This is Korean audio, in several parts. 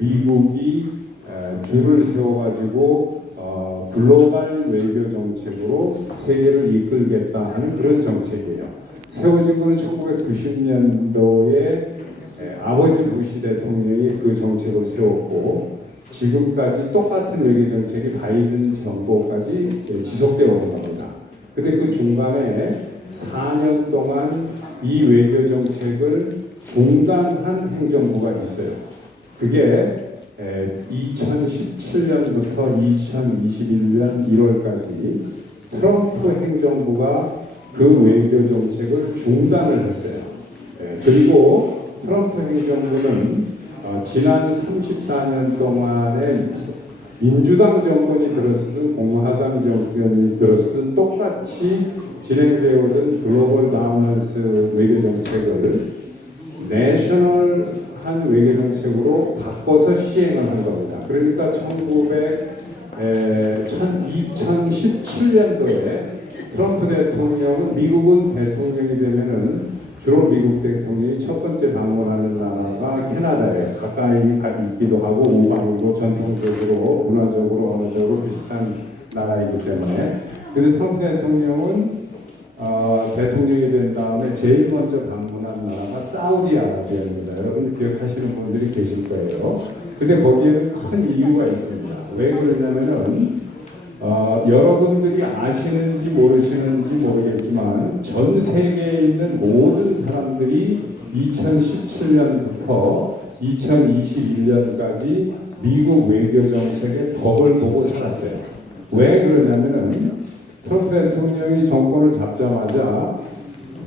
미국이 줄을 세워가지고 글로벌 외교 정책으로 세계를 이끌겠다 하는 그런 정책이에요. 세워진 것은 1990년도에 아버지 부시 대통령이 그 정책을 세웠고 지금까지 똑같은 외교 정책이 바이든 정부까지 지속되어 오는 겁니다. 근데 그 중간에 4년 동안 이 외교 정책을 중단한 행정부가 있어요. 그게 2017년부터 2021년 1월까지 트럼프 행정부가 그 외교 정책을 중단을 했어요. 그리고 트럼프 행정부는 지난 34년 동안에 민주당 정권이 들었든 공화당 정권이 들었든 똑같이 진행되어 오던 글로벌 가버넌스 외교 정책을 내셔널한 외교 정책으로 바꿔서 시행을 한 겁니다. 그러니까 2017년도에 트럼프 대통령은 미국은 대통령이 되면은 주로 미국 대통령이 첫 번째 방문하는 나라가 캐나다에 가까이 있기도 하고 우방이고 전통적으로 문화적으로 언어적으로 비슷한 나라이기 때문에 그래서 트럼프 대통령은 대통령이 된 다음에 제일 먼저 방문한 나라가 사우디아라비아입니다. 여러분 기억하시는 분들이 계실 거예요. 근데 거기에는 큰 이유가 있습니다. 왜 그러냐면은 여러분들이 아시는지 모르시는지 모르겠지만 전 세계에 있는 모든 사람들이 2017년부터 2021년까지 미국 외교 정책의 덕을 보고 살았어요. 왜 그러냐면은 트럼프 대통령이 정권을 잡자마자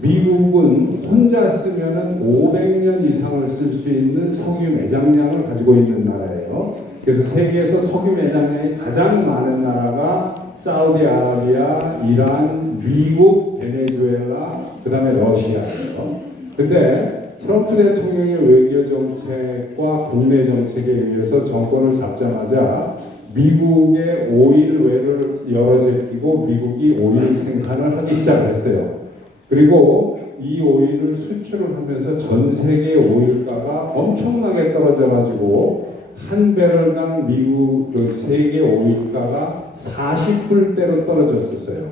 미국은 혼자 쓰면은 500년 이상을 쓸 수 있는 석유 매장량을 가지고 있는 나라예요. 그래서 세계에서 석유 매장량이 가장 많은 나라가 사우디아라비아, 이란, 미국, 베네수엘라, 그 다음에 러시아예요. 근데 트럼프 대통령의 외교 정책과 국내 정책에 의해서 정권을 잡자마자 미국의 오일 외를 열어 제끼고 미국이 오일 생산을 하기 시작했어요. 그리고 이 오일을 수출을 하면서 전 세계 오일가가 엄청나게 떨어져가지고 한 배럴당 미국 세계 오일가가 40불대로 떨어졌었어요.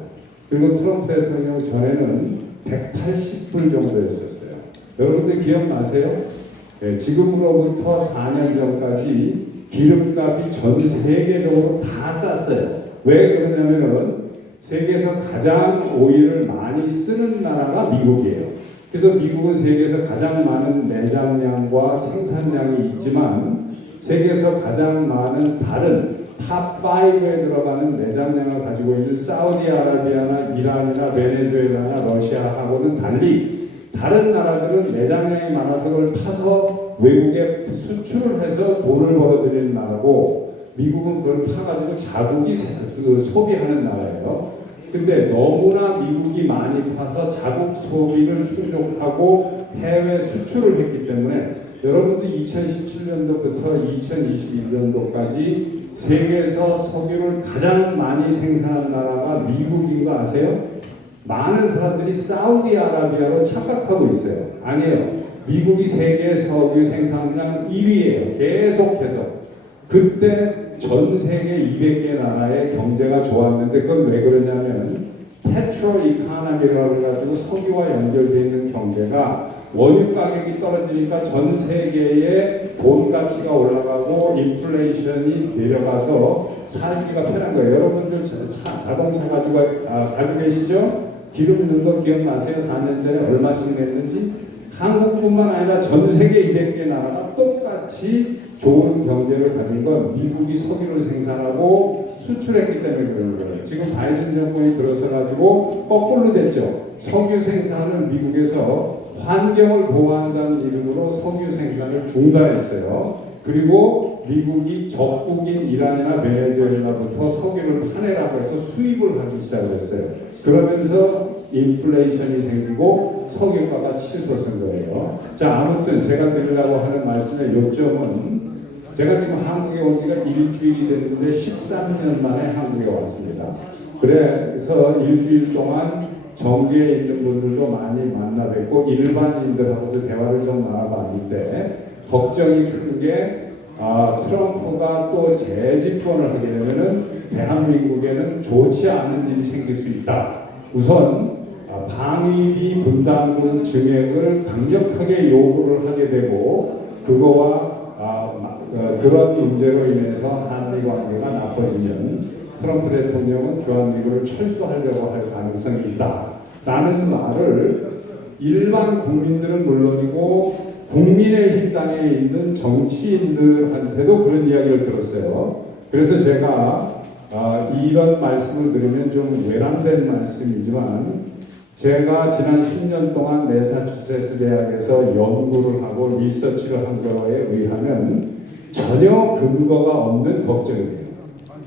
그리고 트럼프 대통령 전에는 180불 정도였었어요. 여러분들 기억나세요? 네, 지금으로부터 4년 전까지 기름값이 전 세계적으로 다 쌌어요. 왜 그러냐면은 세계에서 가장 오일을 많이 쓰는 나라가 미국이에요. 그래서 미국은 세계에서 가장 많은 매장량과 생산량이 있지만 세계에서 가장 많은 다른 탑5에 들어가는 매장량을 가지고 있는 사우디아라비아나 이란이나 베네수엘라나 러시아하고는 달리 다른 나라들은 매장량이 많아서 그걸 파서 외국에 수출을 해서 돈을 벌어들이는 나라고 미국은 그걸 파가지고 자국이 소비하는 나라예요. 근데 너무나 미국이 많이 파서 자국 소비를 충족하고 해외 수출을 했기 때문에 여러분들 2017년도부터 2021년도까지 세계에서 석유를 가장 많이 생산한 나라가 미국인 거 아세요? 많은 사람들이 사우디아라비아로 착각하고 있어요. 아니에요. 미국이 세계 석유 생산량 1위예요. 계속해서. 그때 전 세계 200개 나라의 경제가 좋았는데 그건 왜 그러냐면 페트로 이카노미라고 해가지고 석유와 연결되어 있는 경제가 원유 가격이 떨어지니까 전 세계의 돈 가치가 올라가고 인플레이션이 내려가서 살기가 편한 거예요. 여러분들 자동차 가지고 계시죠? 기름 넣는 거 기억나세요? 4년 전에 얼마씩 냈는지? 한국뿐만 아니라 전 세계 200개 나라가 똑같이 좋은 경제를 가진 건 미국이 석유를 생산하고 수출했기 때문에 그런 거예요. 지금 바이든 정권이 들어서가지고 거꾸로 됐죠. 석유 생산을 미국에서 환경을 보호한다는 이름으로 석유 생산을 중단했어요. 그리고 미국이 적국인 이란이나 베네수엘라부터 석유를 파내라고 해서 수입을 하기 시작했어요. 그러면서 인플레이션이 생기고 석유가가 치솟은 거예요. 자, 아무튼 제가 드리려고 하는 말씀의 요점은 제가 지금 한국에 온 지가 일주일이 됐는데 13년 만에 한국에 왔습니다. 그래서 일주일 동안 정계에 있는 분들도 많이 만나 뵙고 일반인들하고도 대화를 좀 나눠봤는데 걱정이 큰 게 트럼프가 또 재집권을 하게 되면은 대한민국에는 좋지 않은 일이 생길 수 있다. 우선 방위비 분담금 증액을 강력하게 요구를 하게 되고 그거와 그런 문제로 인해서 한미 관계가 나빠지면 트럼프 대통령은 주한미군을 철수하려고 할 가능성이 있다. 라는 말을 일반 국민들은 물론이고 국민의힘 당에 있는 정치인들한테도 그런 이야기를 들었어요. 그래서 제가 이런 말씀을 드리면 좀 외람된 말씀이지만 제가 지난 10년 동안 매사추세츠 대학에서 연구를 하고 리서치를 한 거에 의하면 전혀 근거가 없는 걱정이에요.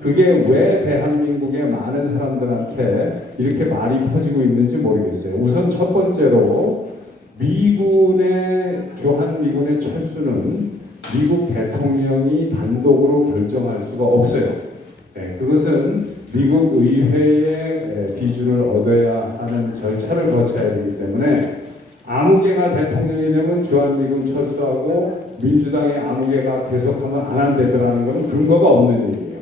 그게 왜 대한민국의 많은 사람들한테 이렇게 말이 퍼지고 있는지 모르겠어요. 우선 첫 번째로 주한미군의 철수는 미국 대통령이 단독으로 결정할 수가 없어요. 네, 그것은 미국 의회의 비준을 얻어야 하는 절차를 거쳐야 되기 때문에 아무개가 대통령이 되면 주한미군 철수하고 민주당의 아무개가 계속하면 안 한다는 것은 근거가 없는 얘기예요.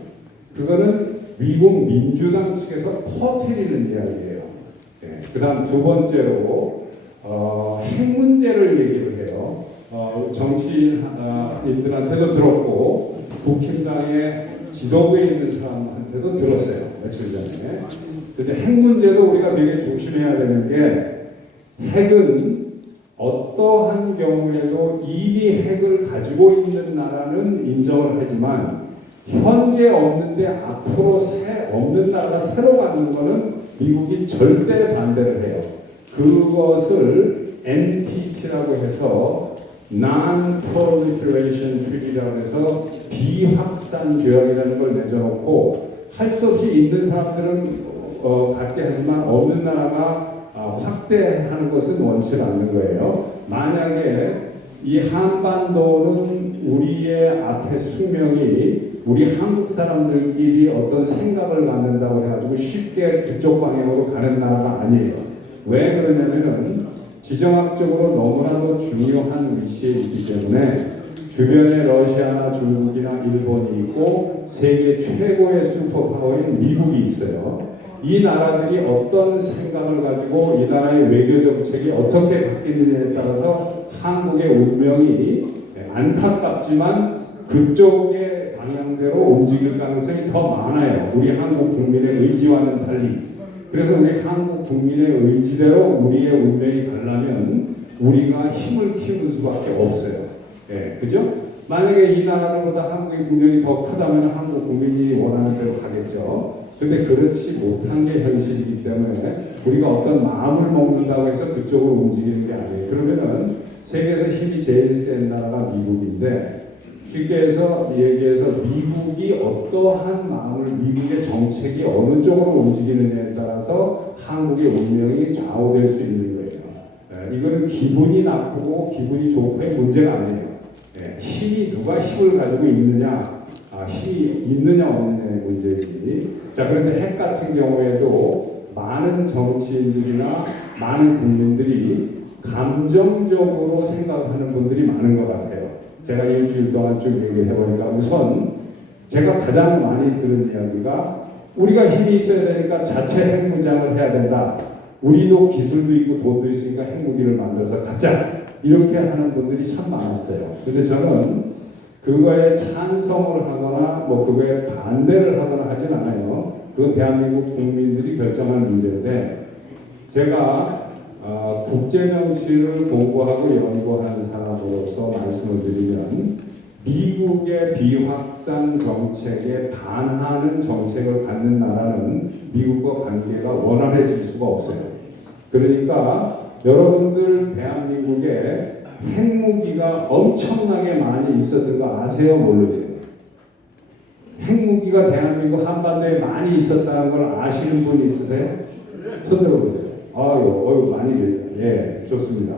그거는 미국 민주당 측에서 터뜨리는 이야기예요. 네, 그 다음 두 번째로 핵 문제를 얘기를 해요. 정치인들한테도 들었고 국힘당의 지도부에 있는 사람한테도 들었어요. 며칠 전에. 근데 핵 문제도 우리가 되게 조심해야 되는 게 핵은 어떠한 경우에도 이미 핵을 가지고 있는 나라는 인정을 하지만 현재 없는데 앞으로 없는 나라가 새로 갖는 것은 미국이 절대 반대를 해요. 그것을 NPT라고 해서 Non-Proliferation Treaty라고 해서 비확산 조약이라는 걸 내줘놓고 할 수 없이 있는 사람들은 갖게 하지만 없는 나라가 확대하는 것은 원치 않는 거예요. 만약에 이 한반도는 우리의 앞에 수명이 우리 한국 사람들끼리 어떤 생각을 갖는다고 해가지고 쉽게 그쪽 방향으로 가는 나라가 아니에요. 왜 그러냐면은 지정학적으로 너무나도 중요한 위치에 있기 때문에 주변에 러시아나 중국이나 일본이 있고 세계 최고의 슈퍼파워인 미국이 있어요. 이 나라들이 어떤 생각을 가지고 이 나라의 외교 정책이 어떻게 바뀌느냐에 따라서 한국의 운명이 안타깝지만 그쪽의 방향대로 움직일 가능성이 더 많아요. 우리 한국 국민의 의지와는 달리. 그래서 우리 한국 국민의 의지대로 우리의 운명이 가려면 우리가 힘을 키우는 수밖에 없어요. 예, 그죠? 만약에 이 나라보다 한국의 국력이 더 크다면 한국 국민이 원하는 대로 가겠죠. 근데 그렇지 못한 게 현실이기 때문에 우리가 어떤 마음을 먹는다고 해서 그쪽으로 움직이는 게 아니에요. 그러면은 세계에서 힘이 제일 센 나라가 미국인데 쉽게 해서 얘기해서 미국이 어떠한 마음을 미국의 정책이 어느 쪽으로 움직이느냐에 따라서 한국의 운명이 좌우될 수 있는 거예요. 이거는 기분이 나쁘고 기분이 좋고의 문제가 아니에요. 누가 힘을 가지고 있느냐, 힘이 있느냐 없느냐의 문제지. 자, 그런데 핵 같은 경우에도 많은 정치인들이나 많은 국민들이 감정적으로 생각하는 분들이 많은 것 같아요. 제가 일주일 동안 쭉 얘기해 보니까 우선 제가 가장 많이 들은 이야기가 우리가 힘이 있어야 되니까 자체 핵무장을 해야 된다. 우리도 기술도 있고 돈도 있으니까 핵무기를 만들어서 갖자. 이렇게 하는 분들이 참 많았어요. 근데 저는 그거에 찬성을 하거나 뭐 그거에 반대를 하거나 하진 않아요. 그건 대한민국 국민들이 결정할 문제인데 제가 국제정치를 공부하고 연구하는 사람으로서 말씀을 드리면 미국의 비확산 정책에 반하는 정책을 갖는 나라는 미국과 관계가 원활해질 수가 없어요. 그러니까 여러분들 대한민국에 핵무기가 엄청나게 많이 있었던 거 아세요? 모르세요? 핵무기가 대한민국 한반도에 많이 있었다는 걸 아시는 분 있으세요? 손 들어보세요. 많이 들려요. 예, 좋습니다.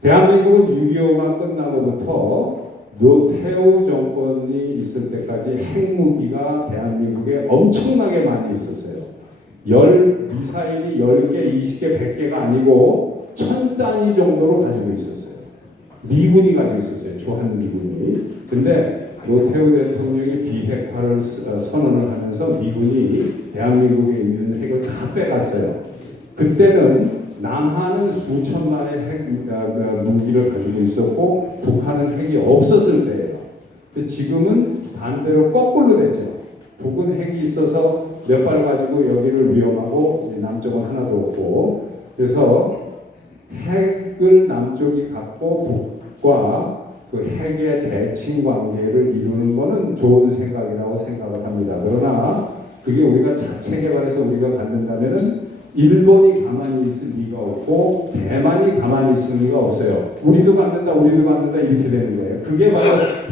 대한민국은 6.25가 끝나고부터 노태우 정권이 있을 때까지 핵무기가 대한민국에 엄청나게 많이 있었어요. 미사일이 10개, 20개, 100개가 아니고 1000단위 정도로 가지고 있었어요. 미군이 가지고 있었어요. 주한미군이. 근데 노태우 대통령이 비핵화를 선언을 하면서 미군이 대한민국에 있는 핵을 다 빼갔어요. 그때는 남한은 수천만의 핵 무기를 가지고 있었고 북한은 핵이 없었을 때예요. 근데 지금은 반대로 거꾸로 됐죠. 북은 핵이 있어서 몇 발 가지고 여기를 위협하고 남쪽은 하나도 없고, 그래서 핵을 남쪽이 갖고 북과 그 핵의 대칭 관계를 이루는 것은 좋은 생각이라고 생각을 합니다. 그러나 그게 우리가 자체 개발해서 우리가 갖는다면은 일본이 가만히 있을 리가 없고 대만이 가만히 있을 리가 없어요. 우리도 갖는다 이렇게 되는 거예요. 그게 바로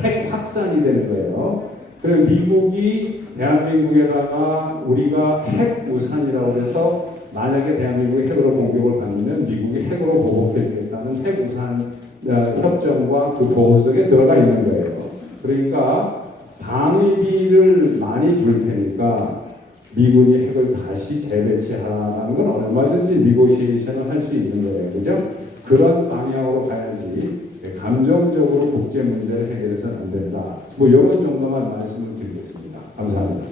핵 확산이 되는 거예요. 그래서 미국이 대한민국에다가 우리가 핵 우산이라고 해서 만약에 대한민국이 핵으로 공격을 받으면 미국이 핵으로 보복해 주겠다는 핵 우산 협정과 그 보호 속에 들어가 있는 거예요. 그러니까 방위비를 많이 줄 테니까 미군이 핵을 다시 재배치하는 건 얼마든지 니고시에이션을 할 수 있는 거예요. 그죠? 그런 방향으로 가야지 감정적으로 국제 문제를 해결해서는 안 된다. 뭐 이런 정도만 말씀을 드리겠습니다. 감사합니다.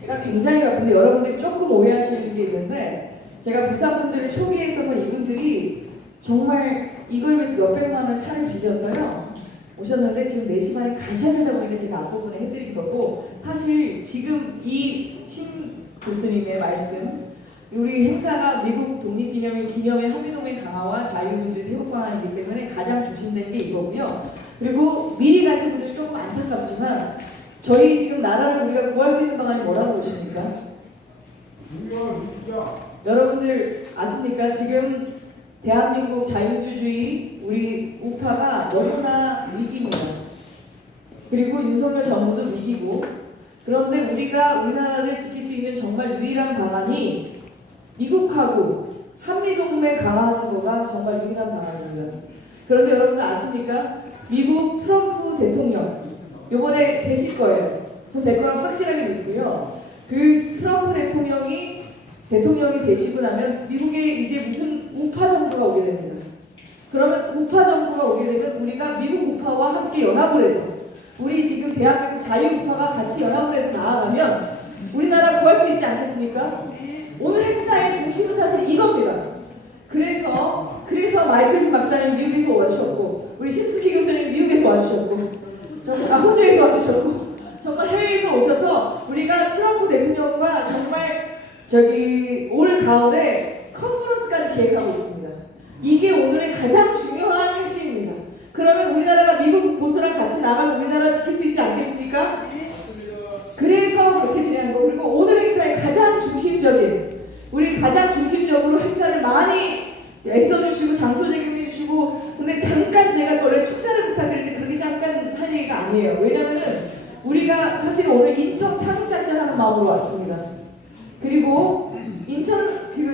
제가 굉장히 바쁜데 여러분들이 조금 오해하시는 게 있는데, 제가 부산분들을 초기에 했던 건 이분들이 정말 이걸 위해서 몇백만 원 차를 빌렸어요. 오셨는데 지금 4시 반에 가셔야 되다 보니까 제가 앞부분에 해드릴 거고, 사실 지금 이 신 교수님의 말씀, 우리 행사가 미국 독립기념일 기념의 한미동맹 강화와 자유민주주의 태국 방안이기 때문에 가장 중심된 게 이거고요. 그리고 미리 가신 분들 조금 안타깝지만 저희 지금 나라를 우리가 구할 수 있는 방안이 뭐라고 보십니까? 여러분들 아십니까? 지금 대한민국 자유민주주의 우리 우파가 너무나 위기입니다. 그리고 윤석열 정부도 위기고, 그런데 우리가 우리나라를 지킬 수 있는 정말 유일한 방안이 미국하고 한미동맹 강화하는 거가 정말 유일한 방안입니다. 그런데 여러분들 아십니까? 미국 트럼프 대통령 요번에 되실 거예요. 저 될 거라고 확실하게 믿고요. 그 트럼프 대통령이 되시고 나면 미국에 이제 무슨 우파 정부가 오게 됩니다. 그러면 우파 정부가 오게 되면 우리가 미국 우파와 함께 연합을 해서, 우리 지금 대한민국 자유우파가 같이 연합을 해서 나아가면 우리나라 구할 수 있지 않겠습니까? 오늘 행사의 중심은 사실 이겁니다. 그래서 마이클 박사님 미국에서 와주셨고, 우리 심수기 교수님 미국에서 와주셨고, 호주에서 와주셨고, 정말 해외에서 오셔서 우리가 트럼프 대통령과 정말 올 가을에 컨퍼런스까지 계획하고 있습니다. 이게 오늘의 가장 중요한 핵심입니다. 그러면 우리나라가 미국 보수랑 같이 나가면 우리나라 지킬 수 있지 않겠습니까? 그래서 그렇게 진행한 거. 그리고 오늘 행사의 가장 중심적으로 행사를 많이 애써주시고 장소 제공해 주시고, 근데 잠깐 제가 원래 축사를 부탁드리지 그렇게 잠깐 할 얘기가 아니에요. 왜냐면은 우리가 사실 오늘 인천 상륙작전하는 마음으로 왔습니다. 그리고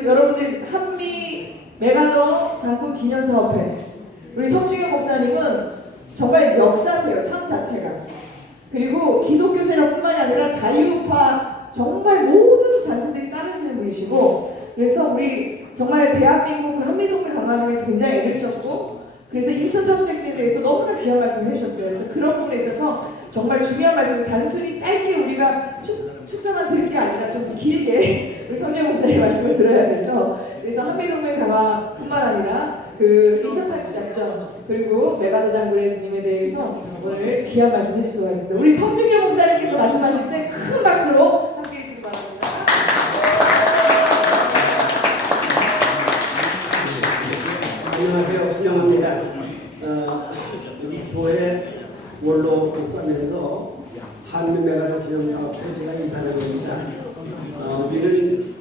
여러분들 한미 메가더 장군 기념사업회, 우리 성중현 목사님은 정말 역사세요. 삶 자체가. 그리고 기독교 세력뿐만이 아니라 자유우파 정말 모든 잔치들이 따르시는 분이시고, 그래서 우리 정말 대한민국 그 한미동맹 강화를 위해서 굉장히 애를 쓰셨고, 그래서 인천 사무실에 대해서 너무나 귀한 말씀을 해주셨어요. 그래서 그런 부분에 있어서 정말 중요한 말씀을 단순히 짧게 우리가 축사만 드릴 게 아니라 좀 길게 우리 성재 목사님 말씀을 들어야 돼서, 그래서 한미동맹 강화뿐만 아니라 그 인천 사육작전 그리고 메가더 장군님에 대해서 오늘 귀한 말씀 해주시고 하겠습니다. 우리 성중경 목사님께서 말씀하실 때 큰 박수로 함께 해주시기 바랍니다. 안녕하세요. 환영합니다. 우리 교회 원로 목사님에서 한미메가더 기념사업회 제가 인사하는 겁니다. 우리는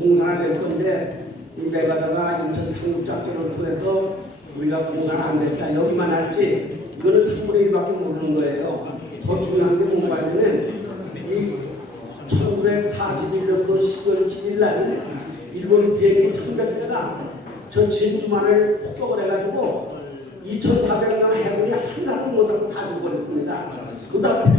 공산을 낼 건데, 이 메가더가 인천 상륙작전을 통해서 우리가 공산 안 됐다, 여기만 할지, 이거는 3분의 1밖에 모르는 거예요. 더 중요한 게 뭔가냐면, 이 1941년 10월 7일 날 일본 비행기 300대가 저 진주만을 폭격을 해가지고 2,400명 해군이 한 달도 못하고 다 죽어버렸습니다. 그 다음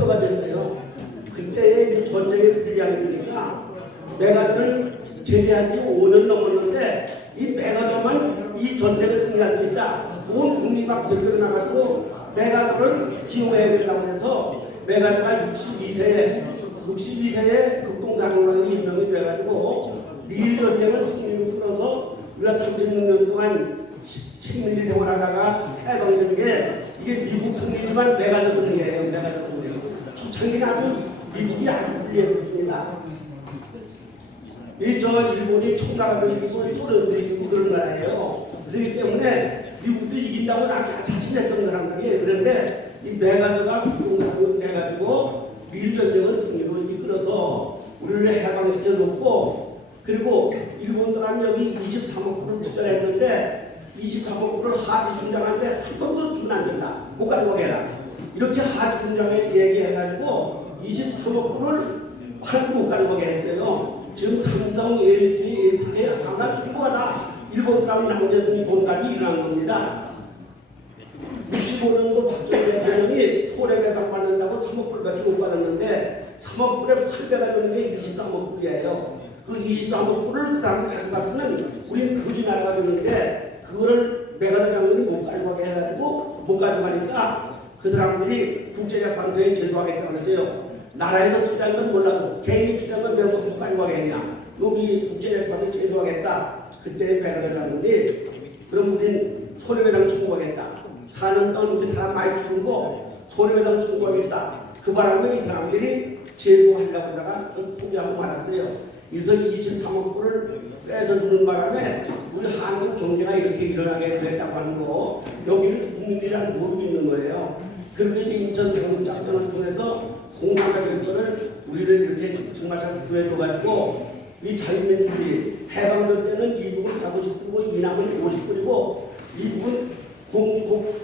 일본이 전쟁에 불리하게 되니까 메가더를 제대한 지 5년 넘었는데 이 메가더만 이 전쟁을 승리할 수 있다. 온 국민이 막 들고 나가지고 메가더를 기용해야 된다고 해서 메가더가 62세에 극동사령관이 임명이 돼가지고 미일 전쟁을 승리로 끌어서 우리가 36년 동안 식민지 생활하다가 해방된 게 이게 미국 승리지만 메가더 승리예요. 메가더 승리. 초창기는 아주 미국이 아주 불리했습니다. 저 일본이 총나라도 이기고 소련도 이기고 그런 나라예요. 그렇기 때문에 미국도 이긴다고 자신했던 사람들이. 그런데 이 메가더가 국동사령관 돼가지고 미일 전쟁을 승리로 이끌어서 우리를 해방시켜줬고, 그리고 일본 사람이 여기 23억 불을 투자를 했는데 23억 불을 하지 중장한테 한 번도 주면 안 된다. 못 가져가게 해라. 이렇게 하지 중장에 얘기해가지고 23억 불을 한국 못 가져가게 했어요. 지금 삼성, LG, SK 하나 정부가 다 일본 사람이 남겨둔 돈값이 일어난 겁니다. 65년도 박정희 대통령이 소래 배당받는다고 3억 불밖에 못 받았는데 3억 불에 8배가 되는 게 23억 불이에요. 그 23억 불을 그 사람이 가져갔으면 우리는 거지 나라가 되는데 그거를 메가더 장군이 못 가져가게 해가지고 못 가져가니까 그 사람들이 국제재판소에 제소하겠다고 그랬어요. 나라에서 투자한 건 몰라도 개인이 투자한 건 왜 못 가져가게 했냐. 여기 국제재판소에 제소하겠다. 그때 메가더 장군이 그럼 우린 손해배상 청구하겠다. 4년 동안 우리 사람 많이 죽고 손해배상 청구하겠다. 그 바람에 이 사람들이 제소하려고 하다가 포기하고 말았어요. 그래서 23억 불을 빼서 주는 바람에 우리 한국 경제가 이렇게 일어나게 됐다고 하는 거 여기는 국민들이 잘 모르고 있는 거예요. 그리고 이제 인천 상륙 작전을 통해서 공사가 된 거를 우리를 이렇게 정말 잘 구해줘가지고 이 자유민주주의 해방될 때는 이북을 150%고 이남은 50%고 이북은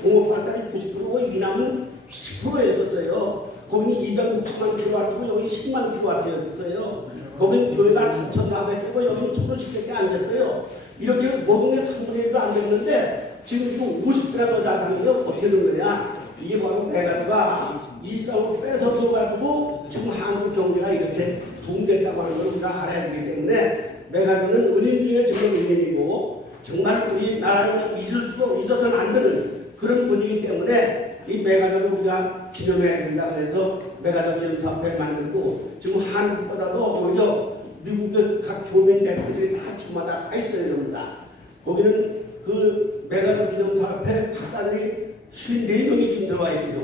공업발달이 90%고 이남은 10%였었어요. 거기는 260만 킬로와트고 여기 10만 킬로와트였었어요. 거기는 교회가 3,400개고 여기는 1,000원씩밖에 안 됐어요. 이렇게 모든 게 3분의 1도 안 됐는데 지금 이거 50배나 더 잘하는 게 어떻게 된 거냐. 이게 바로 메가더가 23억 빼서 줘가지고 지금 한국 경제가 이렇게 도움됐다고 하는 걸 우리가 알아야 되기 때문에 메가더는 은인 중에 정말 은인이고 정말 우리나라에 잊어서는 안 되는 그런 분이기 때문에 이 메가더를 우리가 기념해야 된다. 그래서 메가더 기념사업회 만들고 지금 한국보다도 오히려 미국의 각 교민 대표들이 다 주마다 다 있어야 됩니다. 거기는 그 메가더 기념사업회 박사들이 54명이 지금 들어와 있어요.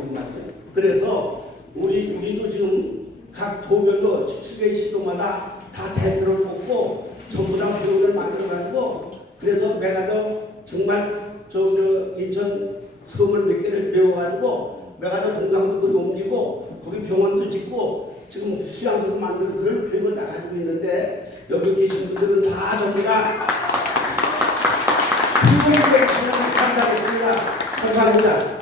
그래서 우리도 지금 각 도별로 17개 시도마다 다 대표를 뽑고 전부 다 회원을 만들어가지고 그래서 메가더 정말 저 인천 섬을 몇 개를 메워가지고 메가더 동강도 그리 옮기고 거기 병원도 짓고 지금 수양소도 만들고 그런 계획을 다 가지고 있는데 여기 계신 분들은 다 전부 다 감사드립니다. 감사합니다.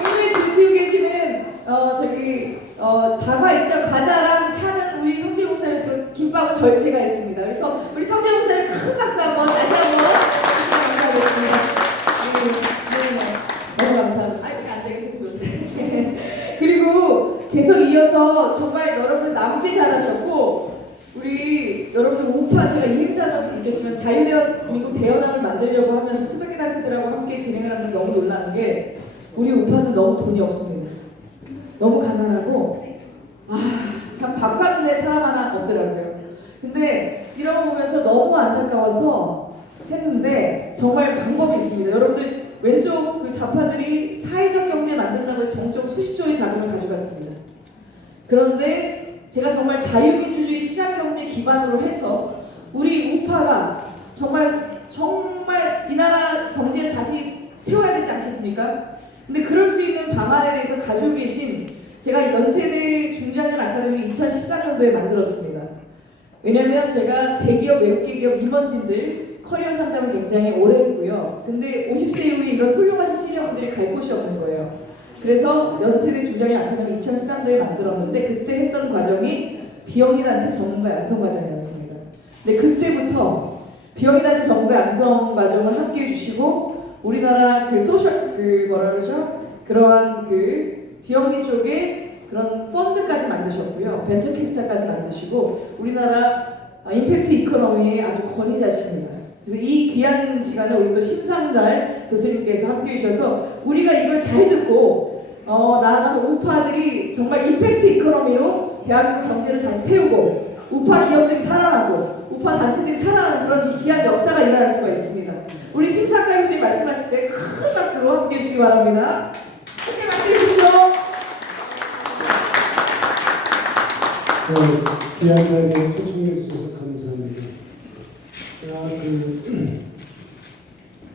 오늘 드시고 계시는 다과 있죠? 과자랑 차는 우리 성재 목사님께서 김밥은 절제가 있습니다. 그래서 우리 성재 목사님 큰 박수 한번 다시 한번 감사드립니다. 너무 감사합니다. 여기 앉아 계셔서 좋은데. 그리고 계속 이어서 정말 여러분 남게 잘하셨고 우리 여러분들 우파 제가 이 행사에서 느꼈지만 자유대한민국 대연합을 만들려고 하면서 수백 개 단체들하고 함께 진행을 하면서 너무 놀라는 게 우리 우파는 너무 돈이 없습니다. 너무 가난하고 참 밥 갚는 사람 하나 없더라고요. 근데 이런 거 보면서 너무 안타까워서 했는데 정말 방법이 있습니다. 여러분들 왼쪽 그 좌파들이 사회적 경제 만든다고 해서 정적 수십조의 자금을 가져갔습니다. 그런데 제가 정말 자유민주주의 시장경제 기반으로 해서 우리 우파가 정말 이 나라 경제를 다시 세워야 되지 않겠습니까? 근데 그럴 수 있는 방안에 대해서 가지고 계신 제가 연세대 중장년 아카데미 2014년도에 만들었습니다. 왜냐면 제가 대기업, 외국계 기업 임원진들 커리어 상담을 굉장히 오래 했고요. 근데 50세 이후에 이런 훌륭하신 시니어분들이 갈 곳이 없는 거예요. 그래서 연세대 중장년 아카데미 2013년도에 만들었는데 그때 했던 과정이 비영리단체 전문가 양성 과정이었습니다. 근데 그때부터 비영리단체 전문가 양성 과정을 함께 해주시고 우리나라 그 소셜 뭐라 그러죠? 그러한 그 비영리 쪽에 그런 펀드까지 만드셨고요. 벤처 캐피탈까지 만드시고 우리나라 임팩트 이코노미의 아주 권위자십니다. 그래서 이 귀한 시간에 우리 또 심상달 교수님께서 함께해 주셔서 우리가 이걸 잘 듣고 나아가는 우파들이 정말 임팩트 이코노미로 대한민국 경제를 다시 세우고 우파 기업들이 살아나고 우파 단체들이 살아나는 그런 이 귀한 역사가 일어날 수가 있습니다. 우리 심상달 교수님 말씀하실 때 큰 박수로 함께해 주시기 바랍니다. 함께 박수해 주십시오. 귀한 자리에 초청해 주셔서 감사합니다. 제가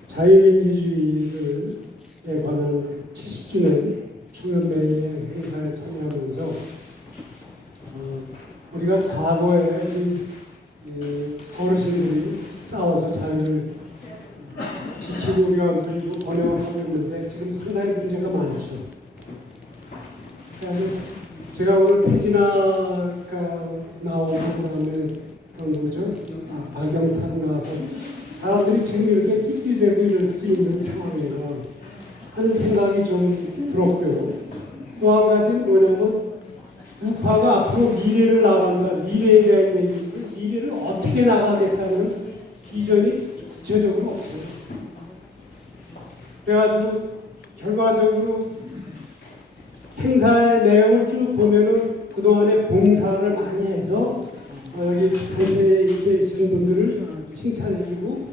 자유민주주의에 관한 70주년 추념회의 행사에 참여하면서 우리가 과거에 어르신들이 싸워서 자유를 지키고 우리가 누리고 번영하고 있는데 지금 상당히 문제가 많죠. 제가 오늘 태진아가 나오고 그다음에 뭐죠? 박영탄 나와서 사람들이 지금 이렇게 낄낄대고 이럴 수 있는 상황이라 하는 생각이 좀 들었고요. 또 한 가지는 뭐냐면 우파가 앞으로 미래를 나간다. 미래에 대한 얘기, 미래를 어떻게 나가겠다는 비전이 구체적으로 없어요. 그래가지고 결과적으로 행사의 내용을 쭉 보면은 그동안에 봉사를 많이 해서 여기 당신에 계시는 분들을 칭찬해주고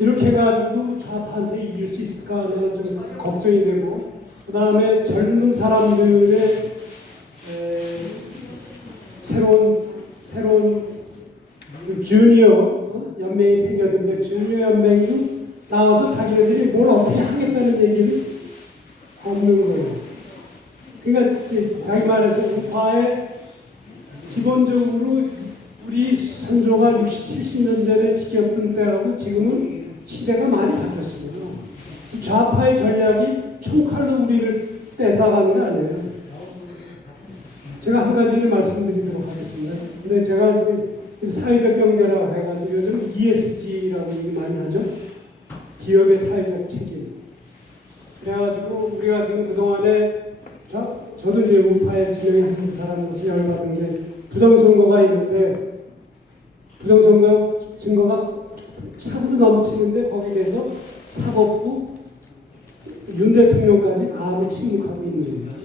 이렇게 해가지고 좌파한테 이길 수 있을까 하는 좀 걱정이 되고 그 다음에 젊은 사람들의 새로운 주니어 연맹이 생겼는데 주니어 연맹도 나와서 자기네들이 뭘 어떻게 하겠다는 얘기를 없는 거예요. 그러니까 자기 말해서 우파에 기본적으로 우리 선조가 60, 70년 전에 지켰던 때하고 지금은 시대가 많이 바뀌었습니다. 좌파의 전략이 총칼로 우리를 뺏어가는 게 아니에요. 제가 한 가지를 말씀드리도록 하겠습니다. 근데 제가 지금 사회적 경제라고 해가지고 요즘 ESG라고 얘기 많이 하죠. 기업의 사회적 책임. 그래가지고 우리가 지금 그동안에 저도 이제 우파에 진행하는 사람으로서 열받은 게 부정선거가 있는데 부정선거 증거가 차고도 넘치는데 거기에 대해서 사법부 윤 대통령까지 아무 침묵하고 있는 겁니다.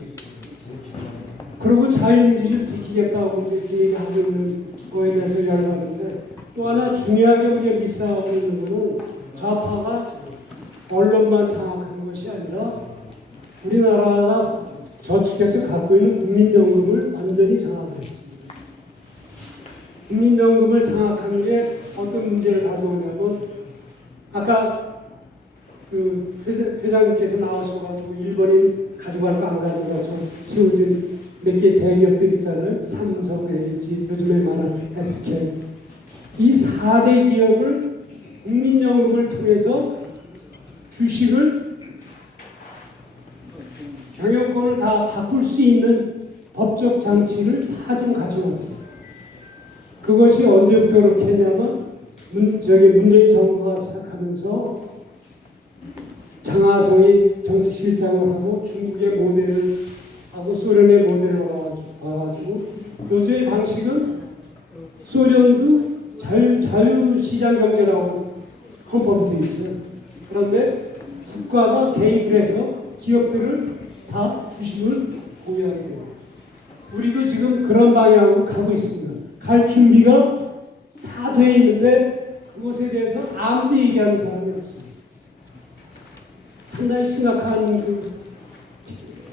그리고 자유민주주의를 지키겠다고 이렇게 얘기하고 있는 거에 대해서 열받는데 또 하나 중요하게 우리가 미싸하고 있는 것은 좌파가 언론만 장악한 것이 아니라 우리나라가 저축해서 갖고 있는 국민연금을 완전히 장악했습니다. 국민연금을 장악한 게 어떤 문제를 가져오냐면 아까 그 회장님께서 나오셔가지고 일본인 가져갈까 안 가져가서 세워진 몇 개 대기업들 있잖아요. 삼성, LG, 요즘에 말하는 SK. 이 4대 기업을 국민연금을 통해서 주식을 경영권을 다 바꿀 수 있는 법적 장치를 다 지금 가져왔습니다. 그것이 언제부터 그렇게 했냐면 문재인 정부가 시작하면서 장하성이 정치실장을 하고 중국의 모델을 하고 소련의 모델을 와가지고 요즘의 방식은 소련도 자유시장 경제라고 헌법이 되어 있어요. 그런데 국가가 개입을 해서 기업들을 다 주식을 보유하게 돼요. 우리도 지금 그런 방향으로 가고 있습니다. 갈 준비가 다 돼 있는데 그것에 대해서 아무도 얘기하는 사람이 없습니다. 상당히 심각한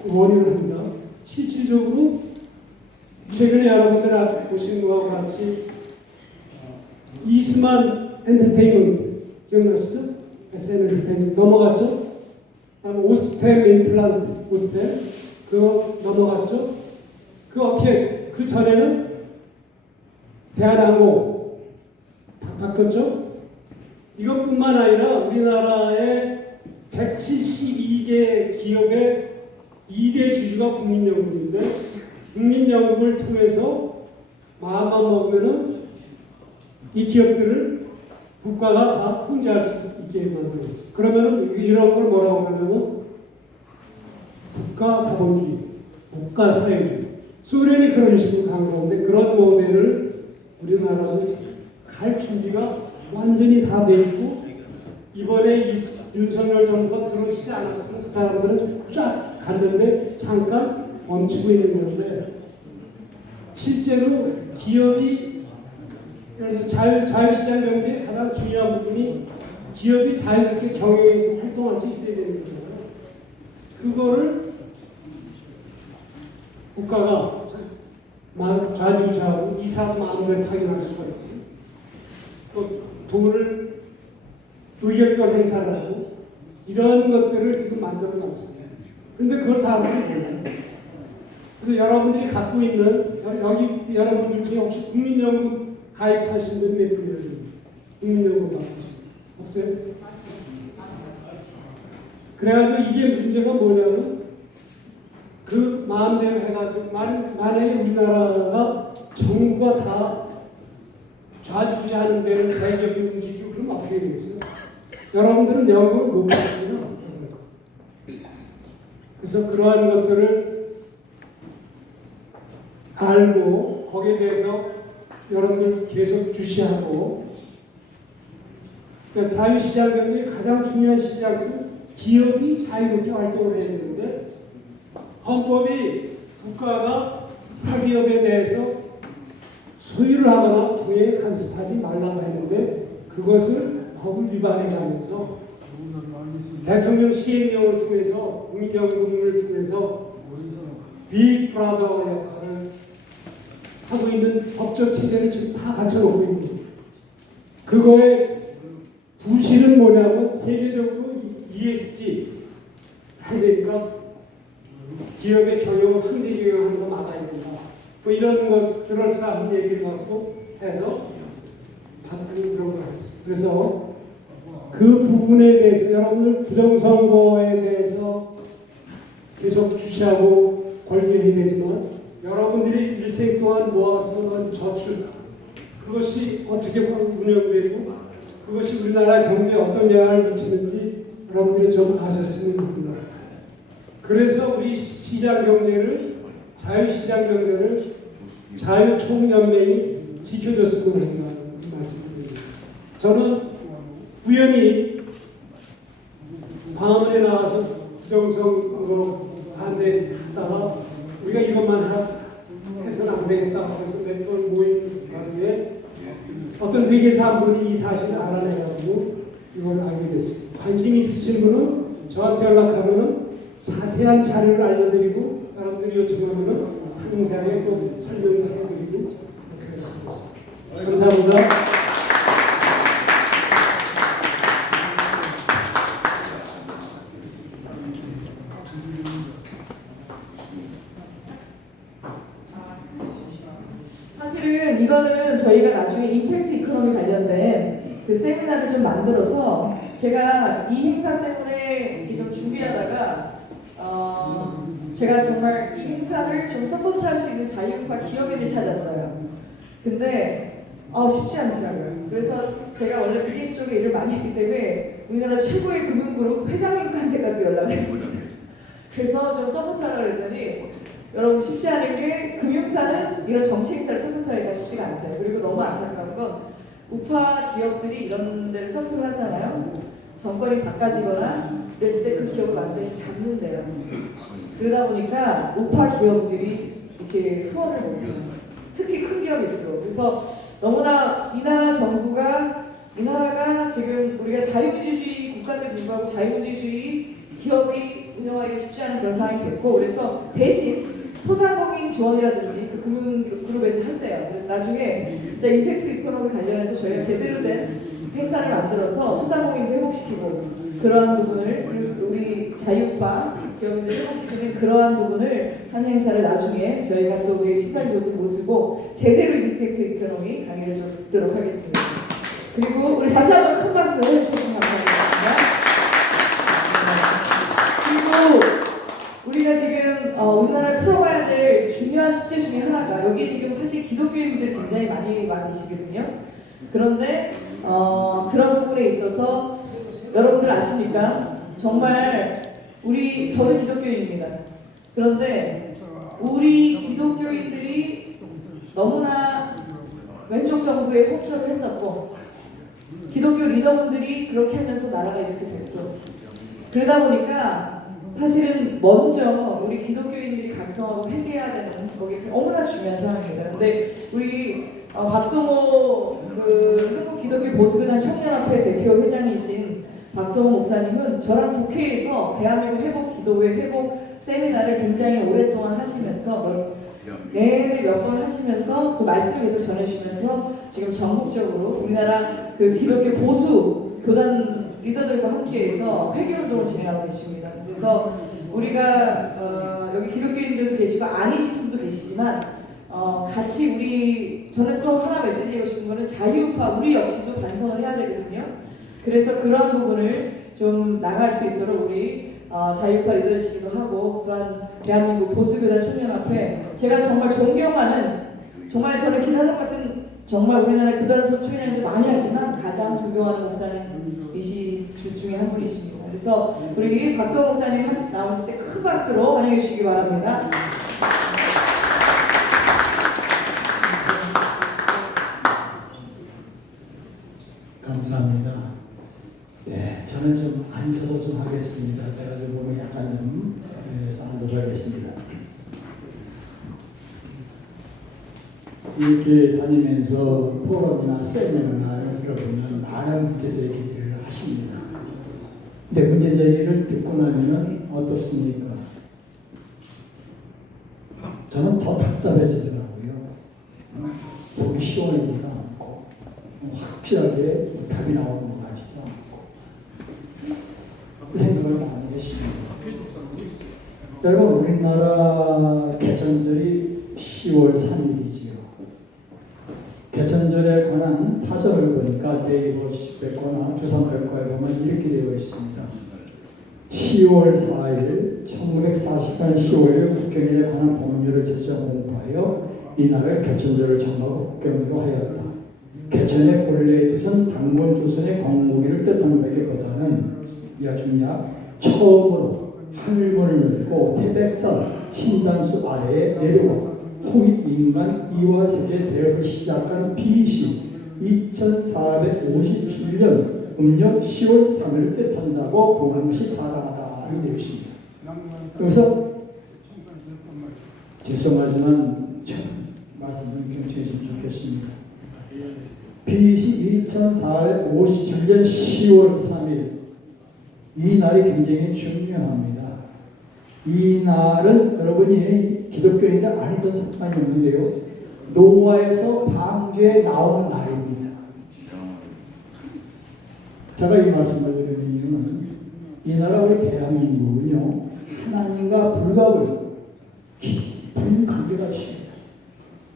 원인을 합니다. 실질적으로 최근에 여러분들 앞에 보신 것과 같이 이스만 엔터테인먼트 기억나시죠? SM 엔터테인먼트 넘어갔죠? 다음에 오스템 임플란트 오스템 그거 넘어갔죠? 그 어떻게 그 전에는 대한항공 바꿨죠? 이것뿐만 아니라 우리나라의 172개 기업의 2대 주주가 국민연금인데 국민연금을 통해서 마음만 먹으면은 이 기업들을 국가가 다 통제할 수 있게 만들었어요. 그러면은 이런 걸 뭐라고 하냐면 국가 자본주의, 국가 사회주의. 소련이 그런 식으로 간 건데 그런 모델을 우리나라도 갈 준비가 완전히 다 돼 있고 이번에 윤석열 정부가 들어오지 않았으면 그 사람들은 쫙 갔는데 잠깐 멈추고 있는 건데 실제로 기업이 그래서 자유시장 경제의 가장 중요한 부분이 기업이 자유롭게 경영해서 활동할 수 있어야 되는 거잖아요. 그거를 국가가 좌지우지하고 이사도 마음대로 파견할 수가 있고 또 돈을 의결권 행사를 하고 이런 것들을 지금 만들어 놨습니다. 근데 그걸 사람들이 몰라요. 그래서 여러분들이 갖고 있는 여기 여러분들 중에 혹시 국민연금 가입하신 분 몇 분이에요? 국민연금 받으신 없어요? 그래가지고 이게 문제가 뭐냐면 그 마음대로 해가지고 만약에 우리나라가 정부가 다 좌지우지하는 데는 대기업이 움직이고 그러면 어떻게 되겠어요? 여러분들은 연금을 못 받습니다. 그래서 그러한 것들을 알고 거기에 대해서 여러분들 계속 주시하고 그러니까 자유시장 경제의 가장 중요한 시장은 기업이 자유롭게 활동을 해야 되는데 헌법이 국가가 사기업에 대해서 소유를 하거나 통해 간섭하지 말라고 했는데 그것을 법을 위반해가면서 대통령 시행령을 통해서 국민연금을 통해서 빅브라더 역할을 하고 있는 법적 체제를 지금 다 갖춰놓고 있는 거예요. 그거의 부실은 뭐냐면 세계적으로 ESG 해야 되니까 기업의 경영을 황제 경영하는 거 막아야 된다. 뭐 이런 것들을 쌓은 얘기를 갖고 해서 바꾸는 그런 걸 했습니다. 그래서 그 부분에 대해서 여러분들 부정선거에 대해서 계속 주시하고 권리해야 되지만 여러분들이 일생 동안 모아서 놓은 저축 그것이 어떻게 운영되고 그것이 우리나라 경제에 어떤 영향을 미치는지 여러분들이 좀 아셨으면 합니다. 그래서 우리 시장 경제를 자유시장 경제를 자유총연맹이 지켜줬으면 한다는 말씀드립니다. 저는 우연히 광화문에 나와서 부정선거 반대하다가 우리가 이것만 해서는 안 되겠다. 그래서 몇 번 모임 나중에 어떤 회계사 한 분이 이 사실을 알아내가지고 이걸 알게 됐습니다. 관심 있으신 분은 저한테 연락하면 자세한 자료를 알려드리고 여러분들이 요청하면 상세하게 또 설명을 해드리고 그렇게 하겠습니다. 감사합니다. 사실은 이거는 저희가 나중에 임팩트 이코노미 관련된 그 세미나를 좀 만들어서 제가 이 행사 때문에 지금 준비하다가 제가 정말 이 행사를 좀 서포트할 수 있는 자유우파 기업인을 찾았어요. 근데 쉽지 않더라고요. 그래서 제가 원래 비즈니스 쪽에 일을 많이 했기 때문에 우리나라 최고의 금융그룹 회장님한테까지 연락을 했습니다. 그래서 좀 서포트하려고 했더니 여러분 쉽지 않은 게 금융사는 이런 정치 행사를 서포트하기가 쉽지가 않아요. 그리고 너무 안타까운 건 우파 기업들이 이런 데를 서포트를 하잖아요. 정권이 바꿔지거나 그랬을 때 그 기업을 완전히 잡는데요. 그러다 보니까 우파 기업들이 이렇게 후원을 못해요. 특히 큰 기업일수록. 그래서 너무나 이 나라 정부가 이 나라가 지금 우리가 자유민주주의 국가인데 불구하고 자유민주주의 기업이 운영하기가 쉽지 않은 그런 상황이 됐고 그래서 대신 소상공인 지원이라든지 그 금융그룹에서 한대요. 그래서 나중에 진짜 임팩트 이코노미 관련해서 저희가 제대로 된 행사를 만들어서 소상공인도 회복시키고 그러한 부분을 그리고 우리 자유파 기업인들 회복시키는 그러한 부분을 한 행사를 나중에 저희가 또 우리 시사님 모시고 제대로 임팩트 이코노미 강의를 좀 듣도록 하겠습니다. 그리고 우리 다시 한번 큰 박수 해주셔서 감사합니다. 그리고 우리가 지금 우리나라를 풀어가야 될 중요한 숙제 중에 하나가 여기 지금 사실 기독교인분들이 굉장히 많이 와 계시거든요. 그런데 그런 부분에 있어서 여러분들 아십니까? 정말 저도 기독교인입니다. 그런데 우리 기독교인들이 너무나 왼쪽 정부에 협조를 했었고 기독교 리더분들이 그렇게 하면서 나라가 이렇게 됐고 그러다 보니까 사실은 먼저 우리 기독교인들이 각성하고 회개해야 되는 거기 너무나 중요한 사항입니다. 근데 우리 박동호 한국 기독교 보수교단 청년협회 대표 회장이신 박동호 목사님은 저랑 국회에서 대한민국 회복 기도회 회복 세미나를 굉장히 오랫동안 하시면서 내내 몇 번 하시면서 그 말씀을 계속 전해주시면서 지금 전국적으로 우리나라 그 기독교 보수 교단 리더들과 함께해서 회개운동을 진행하고 계십니다. 그래서 우리가 여기 기독교인들도 계시고 아니신 분도 계시지만 같이 저는 또 하나 메시지하고 싶은 거는 자유우파 우리 역시도 반성을 해야 되거든요. 그래서 그런 부분을 좀 나갈 수 있도록 우리 자유우파 리더시기도 하고 또한 대한민국 보수교단 총연합회 제가 정말 존경하는 정말 저는 기사적 같은 정말 우리나라 교단 총연합도 많이 하지만 가장 존경하는 목사님이시 중에 한 분이십니다. 그래서 우리 박동호 목사님 나오실 때 큰 박수로 환영해 주시기 바랍니다. 감사합니다. 네, 저는 좀 앉아서 좀 하겠습니다. 제가 좀 몸이 약간 좀 그래서 앉아서 하겠습니다. 이렇게 다니면서 포럼이나 세미나나 이런 들어보면 많은 문제 제기를 하십니다. 근데 문제 제기를 듣고 나면 어떻습니까? 저는 더 답답해지더라고요. 속이 시원해지가 않고 확실하게 답이 나오는 것 같지도 않고 그 생각을 많이 했습니다. 여러분 우리나라 개천절이 10월 3일이지요. 개천절에 관한 사절을 보니까 네이버 백과나 주상백과에 보면 이렇게 되어 있습니다. 10월 4일 1940년 10월 국경일에 관한 법률을 제정 공부하여 이날을 개천절을 정하고 국경일로 하였다. 개천의 본래의 뜻은 당군 조선의 광무기를 뜻한다기보다는 야중약 처음으로 하늘문을 열고 태백산 신단수 아래에 내려와 홍익인간 이화세계 대업을 시작한 BC 2457년 음력 10월 3일을 뜻한다고 보감시 바라다 이렇게 되어 있습니다. 그래서 죄송하지만 참 말씀을 경청해 주시면 좋겠습니다. BC 2457년 10월 3일 이 날이 굉장히 중요합니다. 이 날은 여러분이 기독교인들 아니던 상관이 없는데요. 노아에서 방주에 나온 날입니다. 제가 이 말씀을 드리는 이유는 이 나라 우리 대한민국은요. 하나님과 불가불 깊은 관계가 있습니다.